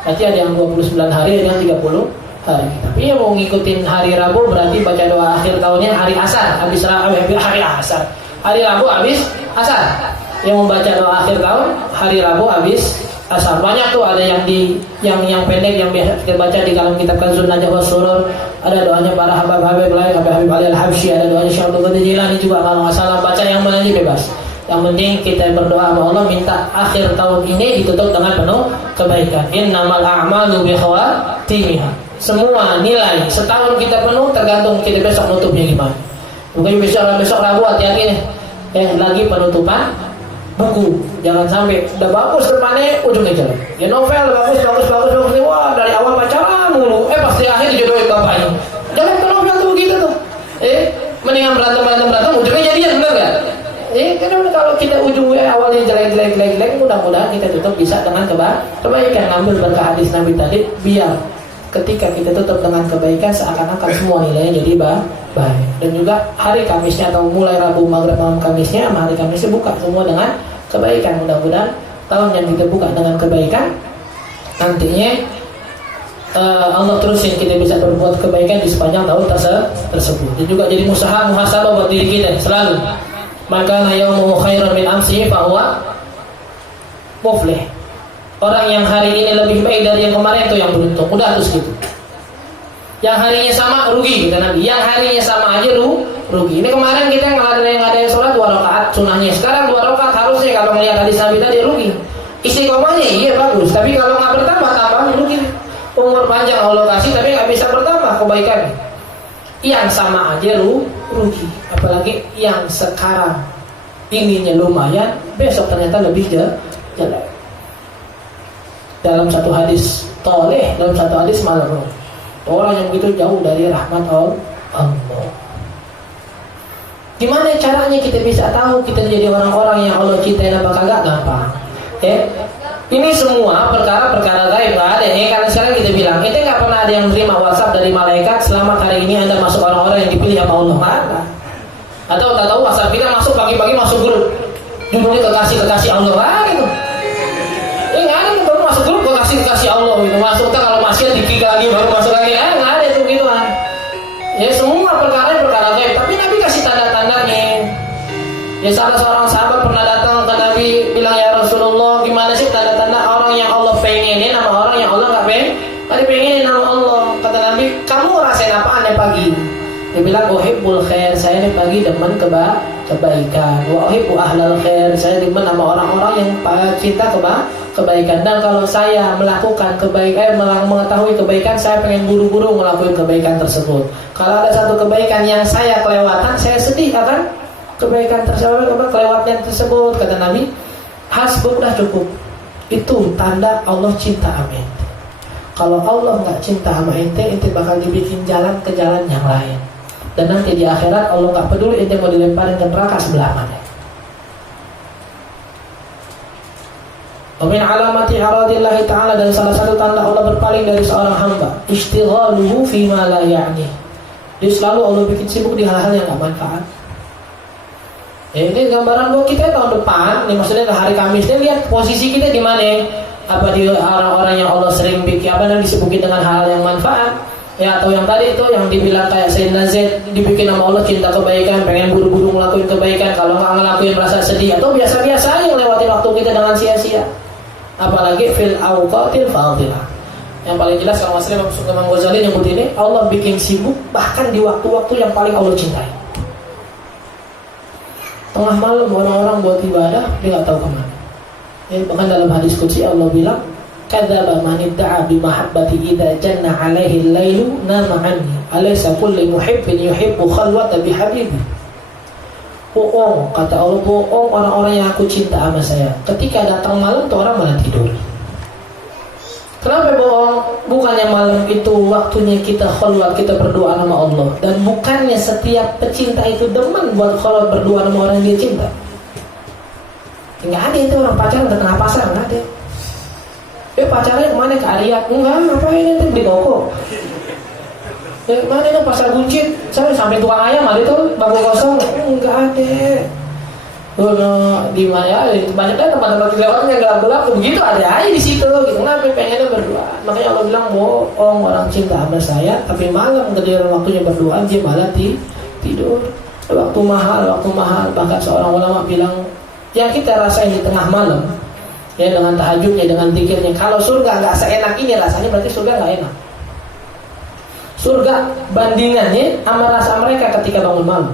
Berarti ada yang 29 hari, ada yang 30 hari. Tapi yang mau ngikutin hari Rabu berarti baca doa akhir tahunnya hari Asar, habis hari Asar. Hari Rabu habis Asar. Yang membaca doa akhir tahun hari Rabu habis Asar. Banyak tuh, ada yang yang pendek yang biasa kita baca di dalam kitab Kanzun Najah was Surur. Ada doanya para Habib lain, Habib Ali Al-Habsyi, ada doanya Syekh Abdul Qadir Jilani juga. Kalau nggak salah baca yang mana aja bebas. Yang penting kita berdoa sama Allah, minta akhir tahun ini ditutup dengan penuh kebaikan. Innamal a'malu bikhawatimiha. Semua nilai setahun kita penuh tergantung kita besok nutupnya gimana. Mungkin besok Rabu hati-hati nih. Lagi penutupan buku. Jangan sampai udah bagus depannya ujungnya jelek. Ya novel bagus nih. Wah, dari awal pacaran mulu. Pas di akhir dijodohin bapaknya. Jangan ke novel tuh begitu tuh. Mendingan berantem ujungnya jadian, bener gak? Karena kalau kita ujungnya awalnya jelek, mudah-mudahan kita tutup bisa dengan kebaikan. Ngambil berkah hadis Nabi tadi, biar ketika kita tutup dengan kebaikan seakan-akan semua nilainya jadi baik. Dan juga hari Kamisnya atau mulai Rabu maghrib malam Kamisnya sama hari Kamisnya buka semua dengan kebaikan. Mudah-mudahan tahun yang kita buka dengan kebaikan nantinya Allah terusin kita bisa berbuat kebaikan di sepanjang tahun tersebut. Dan juga jadi muhasabah buat diri kita selalu. Maka yaumu khairan min amsihi fahuwa muflih. Orang yang hari ini lebih baik dari yang kemarin itu yang beruntung. Udah terus gitu. Yang harinya sama rugi kata Nabi. Yang harinya sama aja rugi. Ini kemarin kita nggak ada yang sholat 2 rakaat sunnahnya. Sekarang 2 rakaat harusnya kalau melihat hadis Nabi tadi rugi. Istiqomahnya iya bagus. Tapi kalau nggak bertambah rugi. Umur panjang Allah kasih tapi nggak bisa bertambah kebaikannya. Yang sama aja rugi. Apalagi yang sekarang inginnya lumayan, besok ternyata lebih jelek. Dalam satu hadis toleh, dalam satu hadis malam, orang yang begitu jauh dari rahmat Allah. Gimana caranya kita bisa tahu kita jadi orang-orang yang Allah cintai apa kagak? Gampang. Ini semua perkara-perkara gaib nggak ada. Karena sekarang kita bilang, kita nggak pernah ada yang menerima WhatsApp dari malaikat selamat hari ini Anda masuk orang-orang yang dipilih sama Allah. Nggak ada. Atau tak tahu WhatsApp kita masuk pagi-pagi masuk grup, judulnya kekasih Allah. Gitu. Nggak ada tuh, baru masuk grup kekasih Allah gitu. Masuk kalau maksiat dikik lagi baru masuk lagi. Nggak ada itu gitu kan. Semua perkara gaib. Tapi Nabi kasih tanda-tandanya. Salah seorang sahabat pernah datang ke Nabi bilang, ya Rasulullah, gimana sih tanda-tanda orang yang Allah pengenin sama orang yang Allah nggak pengenin sama Allah? Kata Nabi, kamu rasain apaan ya pagi? Dia bilang, uhibbul khair, saya nih pagi demen kebaikan. Wa uhibbu ahlal khair, saya demen sama orang-orang yang cinta kebaikan. Dan kalau saya melakukan kebaikan, mengetahui kebaikan, saya pengen buru-buru melakukan kebaikan tersebut. Kalau ada satu kebaikan yang saya kelewatan, saya sedih akan kebaikan tersebut, kelewatnya tersebut. Kata Nabi, hasbuk, udah cukup. Itu tanda Allah cinta sama ente. Kalau Allah nggak cinta sama ente bakal dibikin jalan ke jalan yang lain. Dan nanti di akhirat Allah nggak peduli ente mau dilemparin ke neraka sebelah mana. Min alamati aradillahi ta'ala, dan salah satu tanda Allah berpaling dari seorang hamba, ishtighaluhu fima la ya'ni. Dia selalu Allah bikin sibuk di hal-hal yang nggak manfaat. Ini gambaran bahwa kita tahun depan, ini maksudnya hari Kamis, ini lihat posisi kita di mana. Apa di orang-orang yang Allah sering bikin apa yang disibukin dengan hal yang manfaat, atau yang tadi itu yang dibilang kayak Sayyidina Zaid, dibikin sama Allah cinta kebaikan, pengen buru-buru ngelakuin kebaikan, kalau nggak ngelakuin merasa sedih, atau biasa-biasa aja ngelewatin waktu kita dengan sia-sia. Apalagi fil awqatil fadhilah. Yang paling jelas kalau Mas Imam Ghazali nyebut ini, Allah bikin sibuk bahkan di waktu-waktu yang paling Allah cintai. Tengah malam orang-orang buat ibadah, dia nggak tahu kemana. Bahkan dalam hadis qudsi Allah bilang, kadzaba man idda'a bi mahabbati idza janna 'alaihi al-lailu nama 'anni alaysa kullu muhibbin yuhibbu khalwata bi habibi. Bohong, kata Allah, bohong orang-orang yang aku cinta sama saya. Ketika datang malam tuh orang malah tidur. Kenapa bohong? Bukannya malam itu waktunya kita khalwat, kita berdoa sama Allah. Dan bukannya setiap pecinta itu demen buat khalwat berdoa sama orang yang dia cinta. Enggak ada itu orang pacaran ke tengah pasar, enggak ada. Pacarnya kemana? Ke Arya? Enggak, ngapain itu beli toko? Mana itu pasar buncit? Saya sampai tukang ayam ada itu, bangku kosong. Enggak ada. Di mana ya, banyak kan tempat-tempat lewat yang gelap-gelap begitu ada aja di situ gitu. Kenapa pengennya berdoa? Makanya Allah bilang bohong orang cinta sama saya, tapi malam ketika waktunya berdoa dia malah tidur. Waktu mahal. Bahkan seorang ulama bilang yang kita rasain di tengah malam ya, dengan tahajudnya, dengan zikirnya, kalau surga nggak seenak ini rasanya, berarti surga nggak enak. Surga bandingannya sama rasa mereka ketika bangun malam.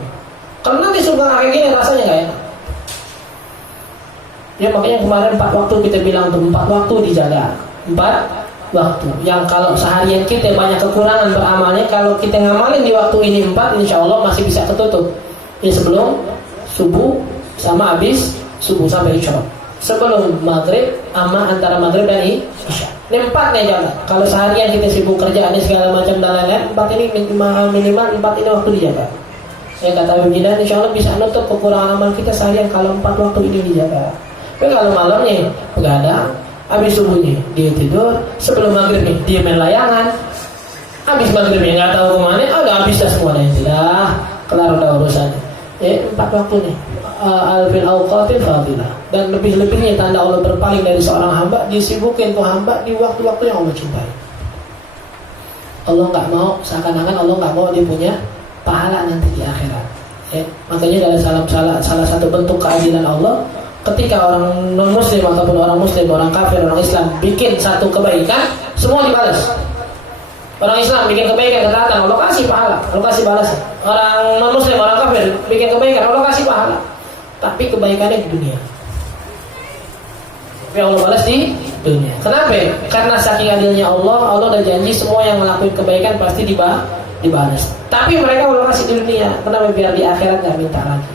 Kalau nanti surga kayak gini rasanya nggak enak. Ya makanya kemarin 4 waktu kita bilang tuh, 4 waktu dijaga. 4 waktu. Yang kalau seharian kita banyak kekurangan beramalnya, kalau kita ngamalin di waktu ini 4, insya Allah masih bisa ketutup. Ya sebelum subuh sama habis subuh sampai isya. Sebelum maghrib sama antara maghrib dan isya. Ini 4 nih jaga. Kalau seharian kita sibuk kerjaannya segala macam dan lain-lain, 4 ini minimal 4 ini waktu dijaga. Ya kata begini, insya Allah bisa nutup kekurangan amal kita seharian kalau 4 waktu ini dijaga. Tapi kalau malamnya begadang, habis subuhnya dia tidur, sebelum maghribnya dia main layangan, habis maghribnya nggak tahu kemana, udah habis dah semuanya, sudah kelar udah urusannya. 4 waktu nih, al-fil awqatil fadilah, dan lebih-lebihnya tanda Allah berpaling dari seorang hamba, disibukin tuh hamba di waktu-waktu yang Allah cintai. Allah nggak mau, seakan-akan Allah nggak mau dia punya pahala nanti di akhirat. Makanya dalam salah satu bentuk keadilan Allah, ketika orang non-muslim ataupun orang muslim, orang kafir, orang Islam bikin satu kebaikan, semua dibalas. Orang Islam bikin kebaikan, ketaatan, Allah kasih pahala, Allah kasih balas. Orang non-muslim, orang kafir bikin kebaikan, Allah kasih pahala. Tapi kebaikannya di dunia, tapi Allah balas di dunia. Kenapa? Karena saking adilnya Allah udah janji semua yang ngelakuin kebaikan pasti dibalas. Tapi mereka Allah kasih di dunia. Kenapa? Biar di akhirat gak minta lagi.